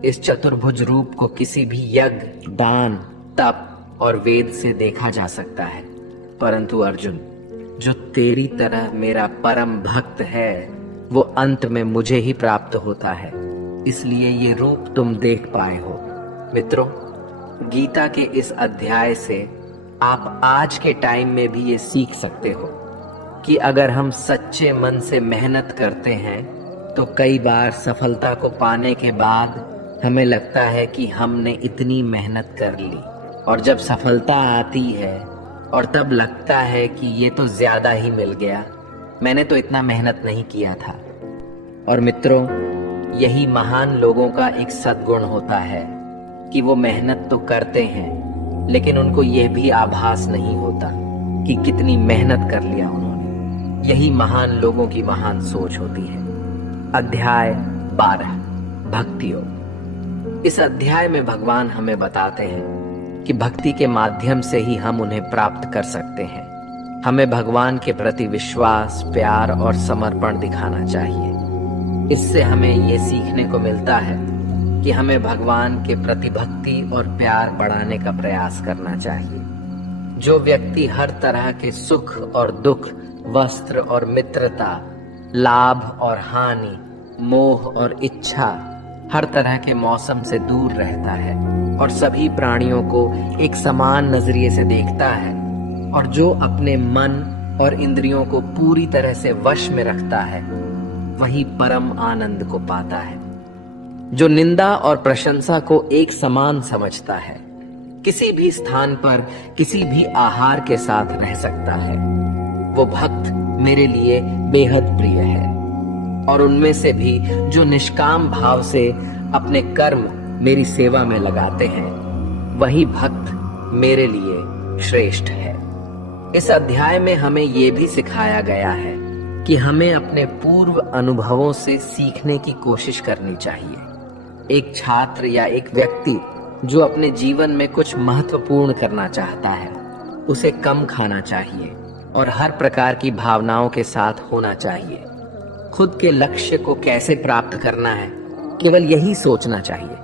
इस चतुर्भुज रूप को किसी भी यज्ञ, दान, तप और वेद से देखा जा सकता है, परंतु अर्जुन, जो तेरी तरह मेरा परम भक्त है, वो अंत में मुझे ही प्राप्त होता है। इसलिए ये रूप तुम देख पाए हो। मित्रों, गीता के इस अध्याय से आप आज के टाइम में भी ये सीख सकते हो कि अगर हम सच्चे मन से मेहनत करते हैं तो कई बार सफलता को पाने के बाद हमें लगता है कि हमने इतनी मेहनत कर ली, और जब सफलता आती है और तब लगता है कि ये तो ज्यादा ही मिल गया, मैंने तो इतना मेहनत नहीं किया था। और मित्रों, यही महान लोगों का एक सद्गुण होता है कि वो मेहनत तो करते हैं, लेकिन उनको यह भी आभास नहीं होता कि कितनी मेहनत कर लिया उन्होंने। यही महान लोगों की महान सोच होती है। अध्याय 12, भक्ति योग। इस अध्याय में भगवान हमें बताते हैं कि भक्ति के माध्यम से ही हम उन्हें प्राप्त कर सकते हैं। हमें भगवान के प्रति विश्वास, प्यार और समर्पण दिखाना चाहिए। इससे हमें ये सीखने को मिलता है कि हमें भगवान के प्रति भक्ति और प्यार बढ़ाने का प्रयास करना चाहिए। जो व्यक्ति हर तरह के सुख और दुख, वस्त्र और मित्रता, लाभ और हानि, मोह और इच्छा, हर तरह के मौसम से दूर रहता है और सभी प्राणियों को एक समान नजरिए से देखता है, और जो अपने मन और इंद्रियों को पूरी तरह से वश में रखता है, वही परम आनंद को पाता है। जो निंदा और प्रशंसा को एक समान समझता है, किसी भी स्थान पर किसी भी आहार के साथ रह सकता है, वो भक्त मेरे लिए बेहद प्रिय है। और उनमें से भी जो निष्काम भाव से अपने कर्म मेरी सेवा में लगाते हैं, वही भक्त मेरे लिए श्रेष्ठ है। इस अध्याय में हमें ये भी सिखाया गया है कि हमें अपने पूर्व अनुभवों से सीखने की कोशिश करनी चाहिए। एक छात्र या एक व्यक्ति जो अपने जीवन में कुछ महत्वपूर्ण करना चाहता है, उसे कम खाना चाहिए और हर प्रकार की भावनाओं के साथ होना चाहिए। खुद के लक्ष्य को कैसे प्राप्त करना है, केवल यही सोचना चाहिए,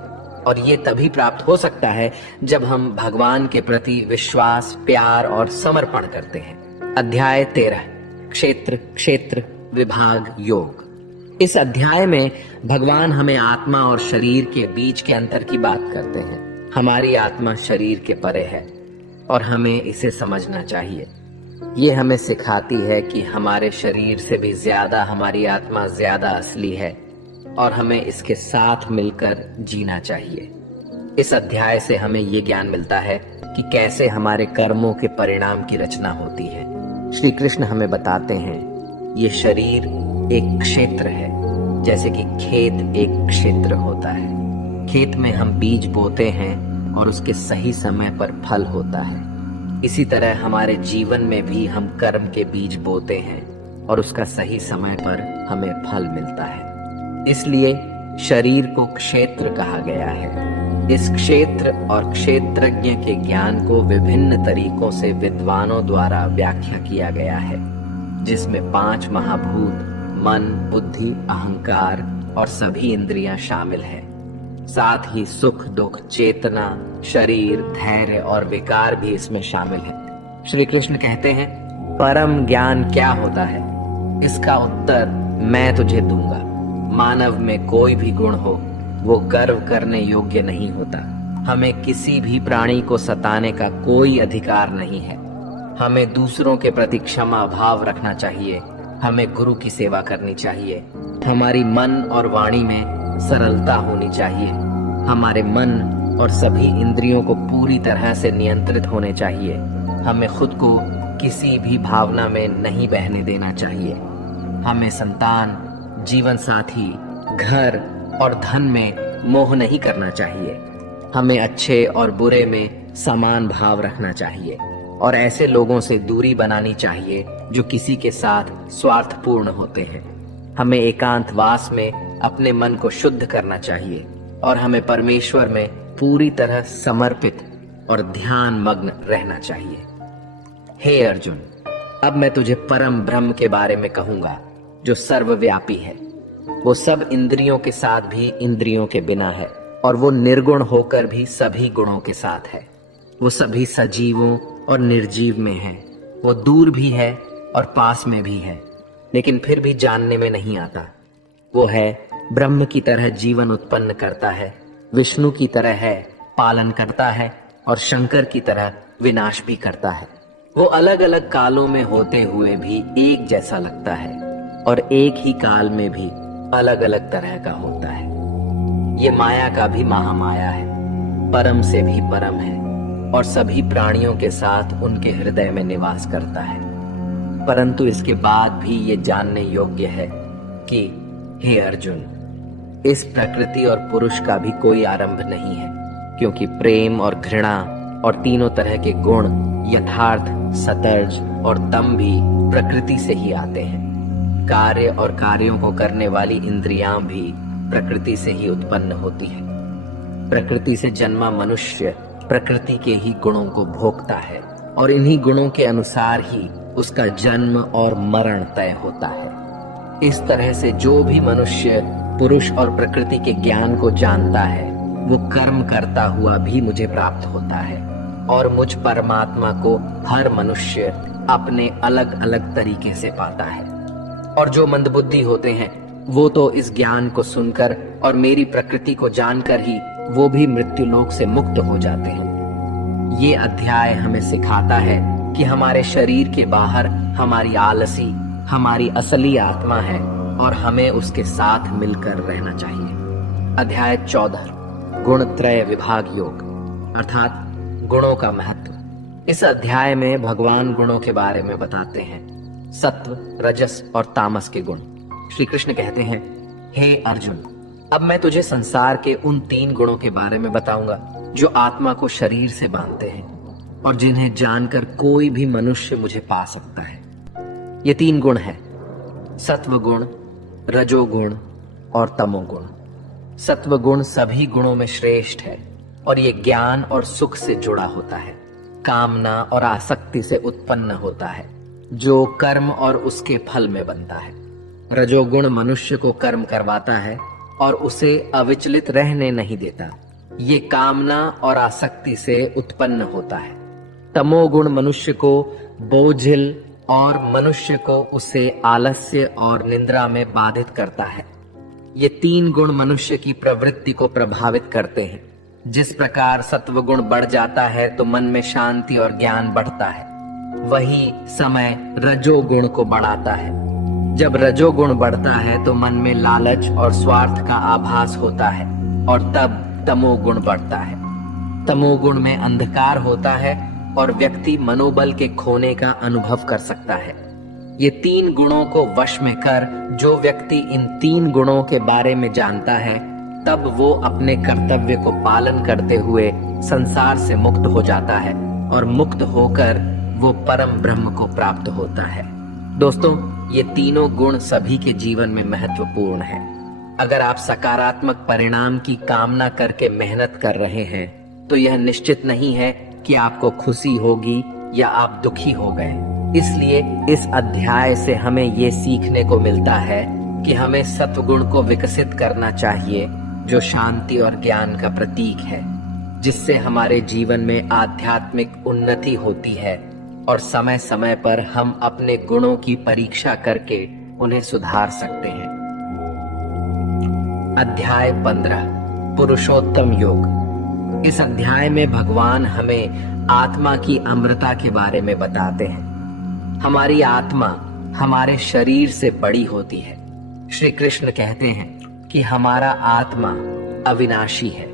और ये तभी प्राप्त हो सकता है जब हम भगवान के प्रति विश्वास, प्यार और समर्पण करते हैं। अध्याय 13, क्षेत्र क्षेत्र विभाग योग। इस अध्याय में भगवान हमें आत्मा और शरीर के बीच के अंतर की बात करते हैं। हमारी आत्मा शरीर के परे है और हमें इसे समझना चाहिए। ये हमें सिखाती है कि हमारे शरीर से भी ज्यादा हमारी आत्मा ज्यादा असली है और हमें इसके साथ मिलकर जीना चाहिए। इस अध्याय से हमें ये ज्ञान मिलता है कि कैसे हमारे कर्मों के परिणाम की रचना होती है। श्री कृष्ण हमें बताते हैं ये शरीर एक क्षेत्र है, जैसे कि खेत एक क्षेत्र होता है। खेत में हम बीज बोते हैं और उसके सही समय पर फल होता है। इसी तरह हमारे जीवन में भी हम कर्म के बीज बोते हैं और उसका सही समय पर हमें फल मिलता है। इसलिए शरीर को क्षेत्र कहा गया है। इस क्षेत्र और क्षेत्रज्ञ के ज्ञान को विभिन्न तरीकों से विद्वानों द्वारा व्याख्या किया गया है, जिसमें 5 महाभूत मन, बुद्धि, अहंकार और सभी इंद्रियां शामिल हैं। साथ ही सुख, दुख, चेतना, शरीर, धैर्य और विकार भी इसमें शामिल है। श्री कृष्ण कहते हैं, परम ज्ञान क्या होता है? इसका उत्तर मैं तुझे दूंगा। मानव में कोई भी गुण हो, वो गर्व करने योग्य नहीं होता। हमें किसी भी प्राणी को सताने का कोई अधिकार नहीं है। हमें दूसरों के प्रति क्षमा भाव रखना चाहिए। हमें गुरु की सेवा करनी चाहिए। हमारी मन और वाणी में सरलता होनी चाहिए। हमारे मन और सभी इंद्रियों को पूरी तरह से नियंत्रित होने चाहिए। हमें खुद को किसी भी भावना में नहीं बहने देना चाहिए। हमें संतान, जीवन साथी, घर और धन में मोह नहीं करना चाहिए। हमें अच्छे और बुरे में समान भाव रखना चाहिए और ऐसे लोगों से दूरी बनानी चाहिए जो किसी के साथ स्वार्थपूर्ण होते हैं। हमें एकांतवास में अपने मन को शुद्ध करना चाहिए और हमें परमेश्वर में पूरी तरह समर्पित और ध्यान मग्न रहना चाहिए। हे अर्जुन, अब मैं तुझे परम ब्रह्म के बारे में कहूंगा जो सर्वव्यापी है। वो सब इंद्रियों के साथ भी इंद्रियों के बिना है और वो निर्गुण होकर भी सभी गुणों के साथ है। वो सभी सजीवों और निर्जीव में है। वो दूर भी है और पास में भी है, लेकिन फिर भी जानने में नहीं आता। वो है ब्रह्म की तरह जीवन उत्पन्न करता है, विष्णु की तरह है पालन करता है और शंकर की तरह विनाश भी करता है। वो अलग अलग कालों में होते हुए भी एक जैसा लगता है और एक ही काल में भी अलग अलग तरह का होता है। ये माया का भी महामाया है, परम से भी परम है और सभी प्राणियों के साथ उनके हृदय में निवास करता है। परंतु इसके बाद भी ये जानने योग्य है कि हे अर्जुन, इस प्रकृति और पुरुष का भी कोई आरंभ नहीं है, क्योंकि प्रेम और घृणा और तीनों तरह के गुण, यथार्थ, सतर्ज और दम भी प्रकृति से ही आते हैं। कार्य और कार्यों को करने वाली इंद्रियां भी प्रकृति से ही उत्पन्न होती हैं। प्रकृति से जन्मा मनुष्य प्रकृति के ही गुणों को भोगता है और इन्हीं गुणों के अनुसार ही उसका जन्म और मरण तय होता है। इस तरह से जो भी मनुष्य पुरुष और प्रकृति के ज्ञान को जानता है, वो कर्म करता हुआ भी मुझे प्राप्त होता है और मुझ परमात्मा को हर मनुष्य अपने अलग अलग तरीके से पाता है। और जो मंदबुद्धि होते हैं, वो तो इस ज्ञान को सुनकर और मेरी प्रकृति को जानकर ही वो भी मृत्युलोक से मुक्त हो जाते हैं। ये अध्याय हमें सिखाता है कि हमारे शरीर के बाहर हमारी आलसी, हमारी असली आत्मा है और हमें उसके साथ मिलकर रहना चाहिए। अध्याय 14, गुणत्रय विभाग योग, अर्थात गुणों का महत्व। इस अध्याय में भगवान गुणों के बारे में बताते हैं, सत्व, रजस और तामस के गुण। श्री कृष्ण कहते हैं, हे अर्जुन, अब मैं तुझे संसार के उन 3 गुणों के बारे में बताऊंगा जो आत्मा को शरीर से बांधते हैं और जिन्हें जानकर कोई भी मनुष्य मुझे पा सकता है। ये 3 गुण हैं, सत्व गुण, रजोगुण और तमोगुण। सत्व गुण सभी गुणों में श्रेष्ठ है और ये ज्ञान और सुख से जुड़ा होता है, कामना और आसक्ति से उत्पन्न होता है, जो कर्म और उसके फल में बनता है। रजोगुण मनुष्य को कर्म करवाता है और उसे अविचलित रहने नहीं देता। ये कामना और आसक्ति से उत्पन्न होता है। तमोगुण मनुष्य को बोझिल और मनुष्य को उसे आलस्य और निद्रा में बाधित करता है। ये 3 गुण मनुष्य की प्रवृत्ति को प्रभावित करते हैं। जिस प्रकार सत्व गुण बढ़ जाता है तो मन में शांति और ज्ञान बढ़ता है, वही समय रजोगुण को बढ़ाता है। जब रजोगुण बढ़ता है तो मन में लालच और स्वार्थ का आभास होता है और तब तमोगुण बढ़ता है। तमोगुण में अंधकार होता है और व्यक्ति मनोबल के खोने का अनुभव कर सकता है। ये 3 गुणों को वश में कर जो व्यक्ति इन 3 गुणों के बारे में जानता है, तब वो अपने कर्तव्य को पालन करते हुए संसार से मुक्त हो जाता है और मुक्त होकर वो परम ब्रह्म को प्राप्त होता है। दोस्तों, ये तीनों गुण सभी के जीवन में महत्वपूर्ण है। अगर आप सकारात्मक परिणाम की कामना करके मेहनत कर रहे हैं तो यह निश्चित नहीं है कि आपको खुशी होगी या आप दुखी हो गए। इसलिए इस अध्याय से हमें ये सीखने को मिलता है कि हमें सत्वगुण को विकसित करना चाहिए, जो शांति और ज्ञान का प्रतीक है, जिससे हमारे जीवन में आध्यात्मिक उन्नति होती है और समय समय पर हम अपने गुणों की परीक्षा करके उन्हें सुधार सकते हैं। अध्याय 15 पुरुषोत्तम योग। इस अध्याय में भगवान हमें आत्मा की अमरता के बारे में बताते हैं। हमारी आत्मा हमारे शरीर से बड़ी होती है। श्री कृष्ण कहते हैं कि हमारा आत्मा अविनाशी है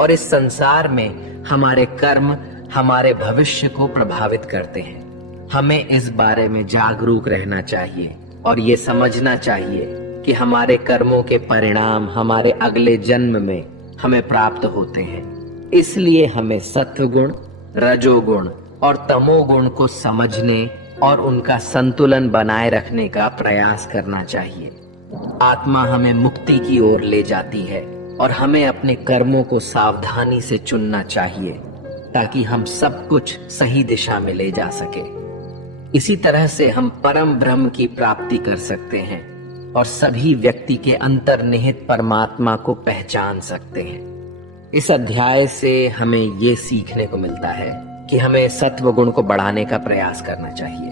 और इस संसार में हमारे कर्म हमारे भविष्य को प्रभावित करते हैं। हमें इस बारे में जागरूक रहना चाहिए और ये समझना चाहिए कि हमारे कर्मों के परिणाम हमारे अगले जन्म में हमें प्राप्त होते हैं। इसलिए हमें सत्वगुण, रजोगुण और तमोगुण को समझने और उनका संतुलन बनाए रखने का प्रयास करना चाहिए। आत्मा हमें मुक्ति की ओर ले जाती है और हमें अपने कर्मों को सावधानी से चुनना चाहिए ताकि हम सब कुछ सही दिशा में ले जा सके। इसी तरह से हम परम ब्रह्म की प्राप्ति कर सकते हैं और सभी व्यक्ति के अंतर्निहित परमात्मा को पहचान सकते हैं। इस अध्याय से हमें ये सीखने को मिलता है कि हमें सत्वगुण को बढ़ाने का प्रयास करना चाहिए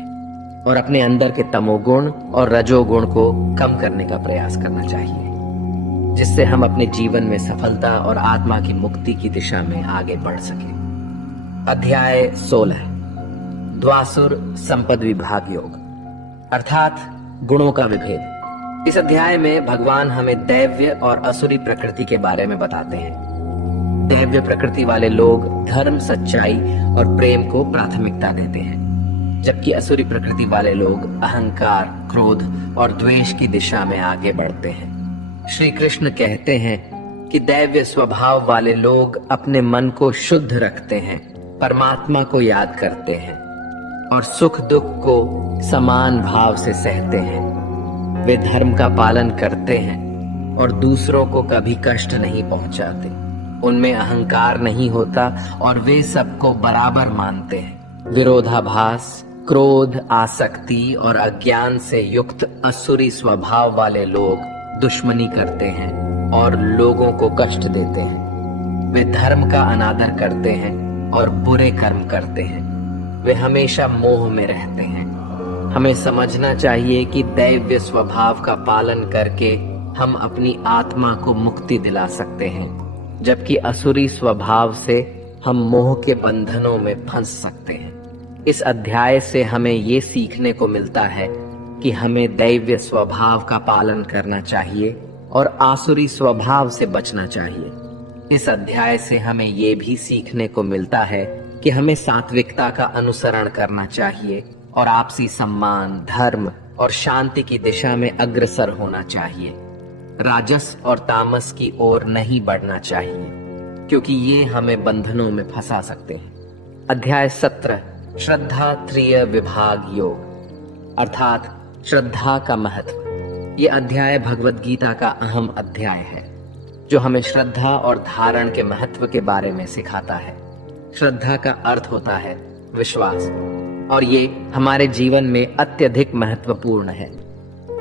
और अपने अंदर के तमोगुण और रजोगुण को कम करने का प्रयास करना चाहिए, जिससे हम अपने जीवन में सफलता और आत्मा की मुक्ति की दिशा में आगे बढ़ सके। अध्याय 16 द्वासुर संपद विभाग योग, अर्थात गुणों का विभेद। इस अध्याय में भगवान हमें दैव्य और असुरी प्रकृति के बारे में बताते हैं। दैव्य प्रकृति वाले लोग धर्म, सच्चाई और प्रेम को प्राथमिकता देते हैं, जबकि असुरी प्रकृति वाले लोग अहंकार, क्रोध और द्वेष की दिशा में आगे बढ़ते हैं। श्री कृष्ण कहते हैं कि दैव्य स्वभाव वाले लोग अपने मन को शुद्ध रखते हैं, परमात्मा को याद करते हैं और सुख दुख को समान भाव से सहते हैं। वे धर्म का पालन करते हैं और दूसरों को कभी कष्ट नहीं पहुंचाते। उनमें अहंकार नहीं होता और वे सबको बराबर मानते हैं। विरोधाभास, क्रोध, आसक्ति और अज्ञान से युक्त असुरी स्वभाव वाले लोग दुश्मनी करते हैं और लोगों को कष्ट देते हैं। वे धर्म का अनादर करते हैं और बुरे कर्म करते हैं। वे हमेशा मोह में रहते हैं। हमें समझना चाहिए कि दैव्य स्वभाव का पालन करके हम अपनी आत्मा को मुक्ति दिला सकते हैं, जबकि असुरी स्वभाव से हम मोह के बंधनों में फंस सकते हैं। इस अध्याय से हमें ये सीखने को मिलता है कि हमें दैव्य स्वभाव का पालन करना चाहिए और आसुरी स्वभाव से बचना चाहिए। इस अध्याय से हमें ये भी सीखने को मिलता है कि हमें सात्विकता का अनुसरण करना चाहिए और आपसी सम्मान, धर्म और शांति की दिशा में अग्रसर होना चाहिए। राजस और तामस की ओर नहीं बढ़ना चाहिए, क्योंकि ये हमें बंधनों में फंसा सकते हैं। अध्याय 17 श्रद्धा त्रिय विभाग योग, अर्थात श्रद्धा का महत्व। ये अध्याय भगवत गीता का अहम अध्याय है, जो हमें श्रद्धा और धारण के महत्व के बारे में सिखाता है। श्रद्धा का अर्थ होता है विश्वास, और ये हमारे जीवन में अत्यधिक महत्वपूर्ण है।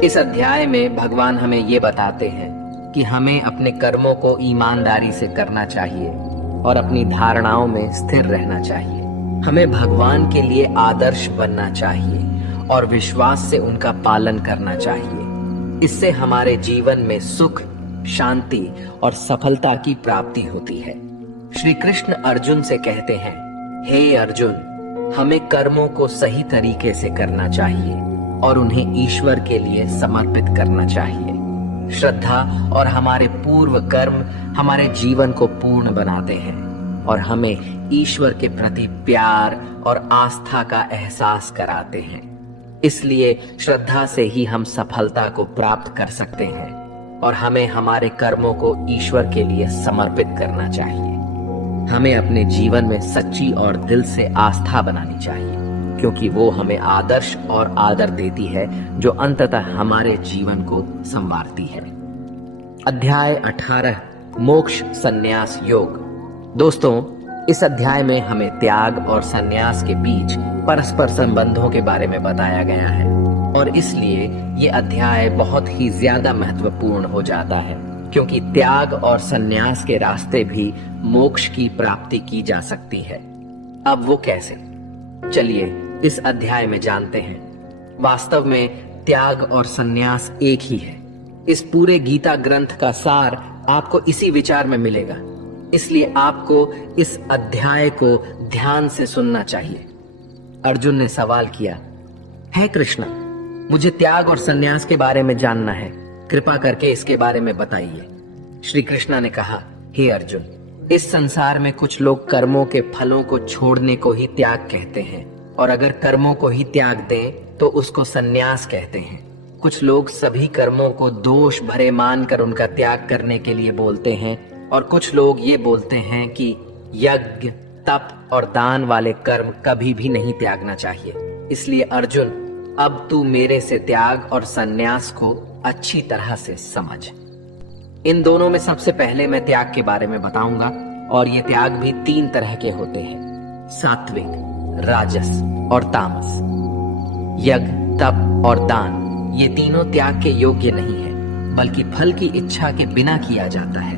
इस अध्याय में भगवान हमें ये बताते हैं कि हमें अपने कर्मों को ईमानदारी से करना चाहिए और अपनी धारणाओं में स्थिर रहना चाहिए। हमें भगवान के लिए आदर्श बनना चाहिए और विश्वास से उनका पालन करना चाहिए। इससे हमारे जीवन में सुख, शांति और सफलता की प्राप्ति होती है। श्री कृष्ण अर्जुन से कहते हैं, हे अर्जुन, हमें कर्मों को सही तरीके से करना चाहिए और उन्हें ईश्वर के लिए समर्पित करना चाहिए। श्रद्धा और हमारे पूर्व कर्म हमारे जीवन को पूर्ण बनाते हैं और हमें ईश्वर के प्रति प्यार और आस्था का एहसास कराते हैं। इसलिए श्रद्धा से ही हम सफलता को प्राप्त कर सकते हैं और हमें हमारे कर्मों को ईश्वर के लिए समर्पित करना चाहिए। हमें अपने जीवन में सच्ची और दिल से आस्था बनानी चाहिए, क्योंकि वो हमें आदर्श और आदर देती है जो अंततः हमारे जीवन को संवारती है। अध्याय 18 मोक्ष संन्यास योग। दोस्तों, इस अध्याय में हमें त्याग और संन्यास के बीच परस्पर संबंधों के बारे में बताया गया है और इसलिए ये अध्याय बहुत ही ज्यादा महत्वपूर्ण हो जाता है, क्योंकि त्याग और संन्यास के रास्ते भी मोक्ष की प्राप्ति की जा सकती है। अब वो कैसे? चलिए इस अध्याय में जानते हैं। वास्तव में त्याग और संन्यास एक ही है। इस पूरे गीता ग्रंथ का सार आपको इसी विचार में मिलेगा, इसलिए आपको इस अध्याय को ध्यान से सुनना चाहिए। अर्जुन ने सवाल किया, हे कृष्ण, मुझे त्याग और संन्यास के बारे में जानना है, कृपा करके इसके बारे में बताइए। श्री कृष्ण ने कहा, हे अर्जुन, इस संसार में कुछ लोग कर्मों के फलों को छोड़ने को ही त्याग कहते हैं, और अगर कर्मों को ही त्याग दें तो उसको संन्यास कहते हैं। कुछ लोग सभी कर्मों को दोष भरे मानकर उनका त्याग करने के लिए बोलते हैं, और कुछ लोग ये बोलते हैं कि यज्ञ, तप और दान वाले कर्म कभी भी नहीं त्यागना चाहिए। इसलिए अर्जुन, अब तू मेरे से त्याग और संन्यास को अच्छी तरह से समझ। इन दोनों में सबसे पहले मैं त्याग के बारे में बताऊंगा, और ये त्याग भी 3 तरह के होते हैं, सात्विक, राजस और तामस। यज्ञ, तप और दान ये तीनों त्याग के योग्य नहीं है, बल्कि फल की इच्छा के बिना किया जाता है।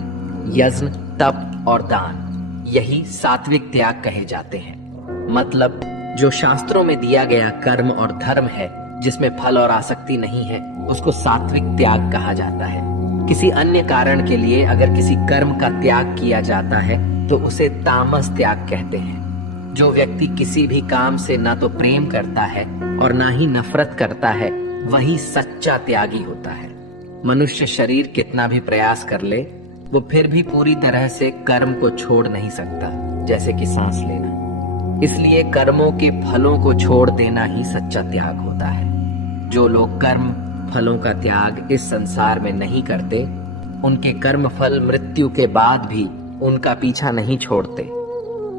यज्ञ, तप और दान यही सात्विक त्याग कहे जाते हैं। मतलब जो शास्त्रों में दिया गया कर्म और धर्म है, जिसमें फल और आसक्ति नहीं है, उसको सात्विक त्याग कहा जाता है। किसी अन्य कारण के लिए अगर किसी कर्म का त्याग किया जाता है तो उसे तामस त्याग कहते हैं। जो व्यक्ति किसी भी काम से ना तो प्रेम करता है और ना ही नफरत करता है, वही सच्चा त्यागी होता है। मनुष्य शरीर कितना भी प्रयास कर ले, वो फिर भी पूरी तरह से कर्म को छोड़ नहीं सकता, जैसे कि सांस लेना। इसलिए कर्मों के फलों को छोड़ देना ही सच्चा त्याग होता है। जो लोग कर्म फलों का त्याग इस संसार में नहीं करते, उनके कर्म फल मृत्यु के बाद भी उनका पीछा नहीं छोड़ते।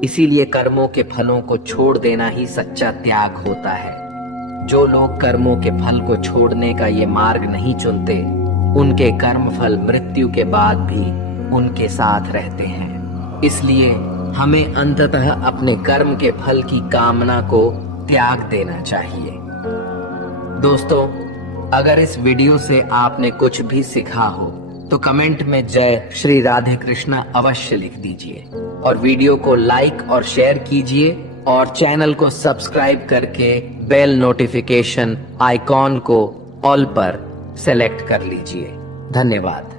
इसीलिए कर्मों के फलों को छोड़ देना ही सच्चा त्याग होता है। जो लोग कर्मों के फल को छोड़ने का ये मार्ग नहीं चुनते, उनके कर्म फल मृत्यु के बाद भी उनके साथ रहते हैं। इसलिए हमें अंततः अपने कर्म के फल की कामना को त्याग देना चाहिए। दोस्तों, अगर इस वीडियो से आपने कुछ भी सीखा हो तो कमेंट में जय श्री राधे कृष्ण अवश्य लिख दीजिए, और वीडियो को लाइक और शेयर कीजिए, और चैनल को सब्सक्राइब करके बेल नोटिफिकेशन आइकॉन को ऑल पर सेलेक्ट कर लीजिए। धन्यवाद।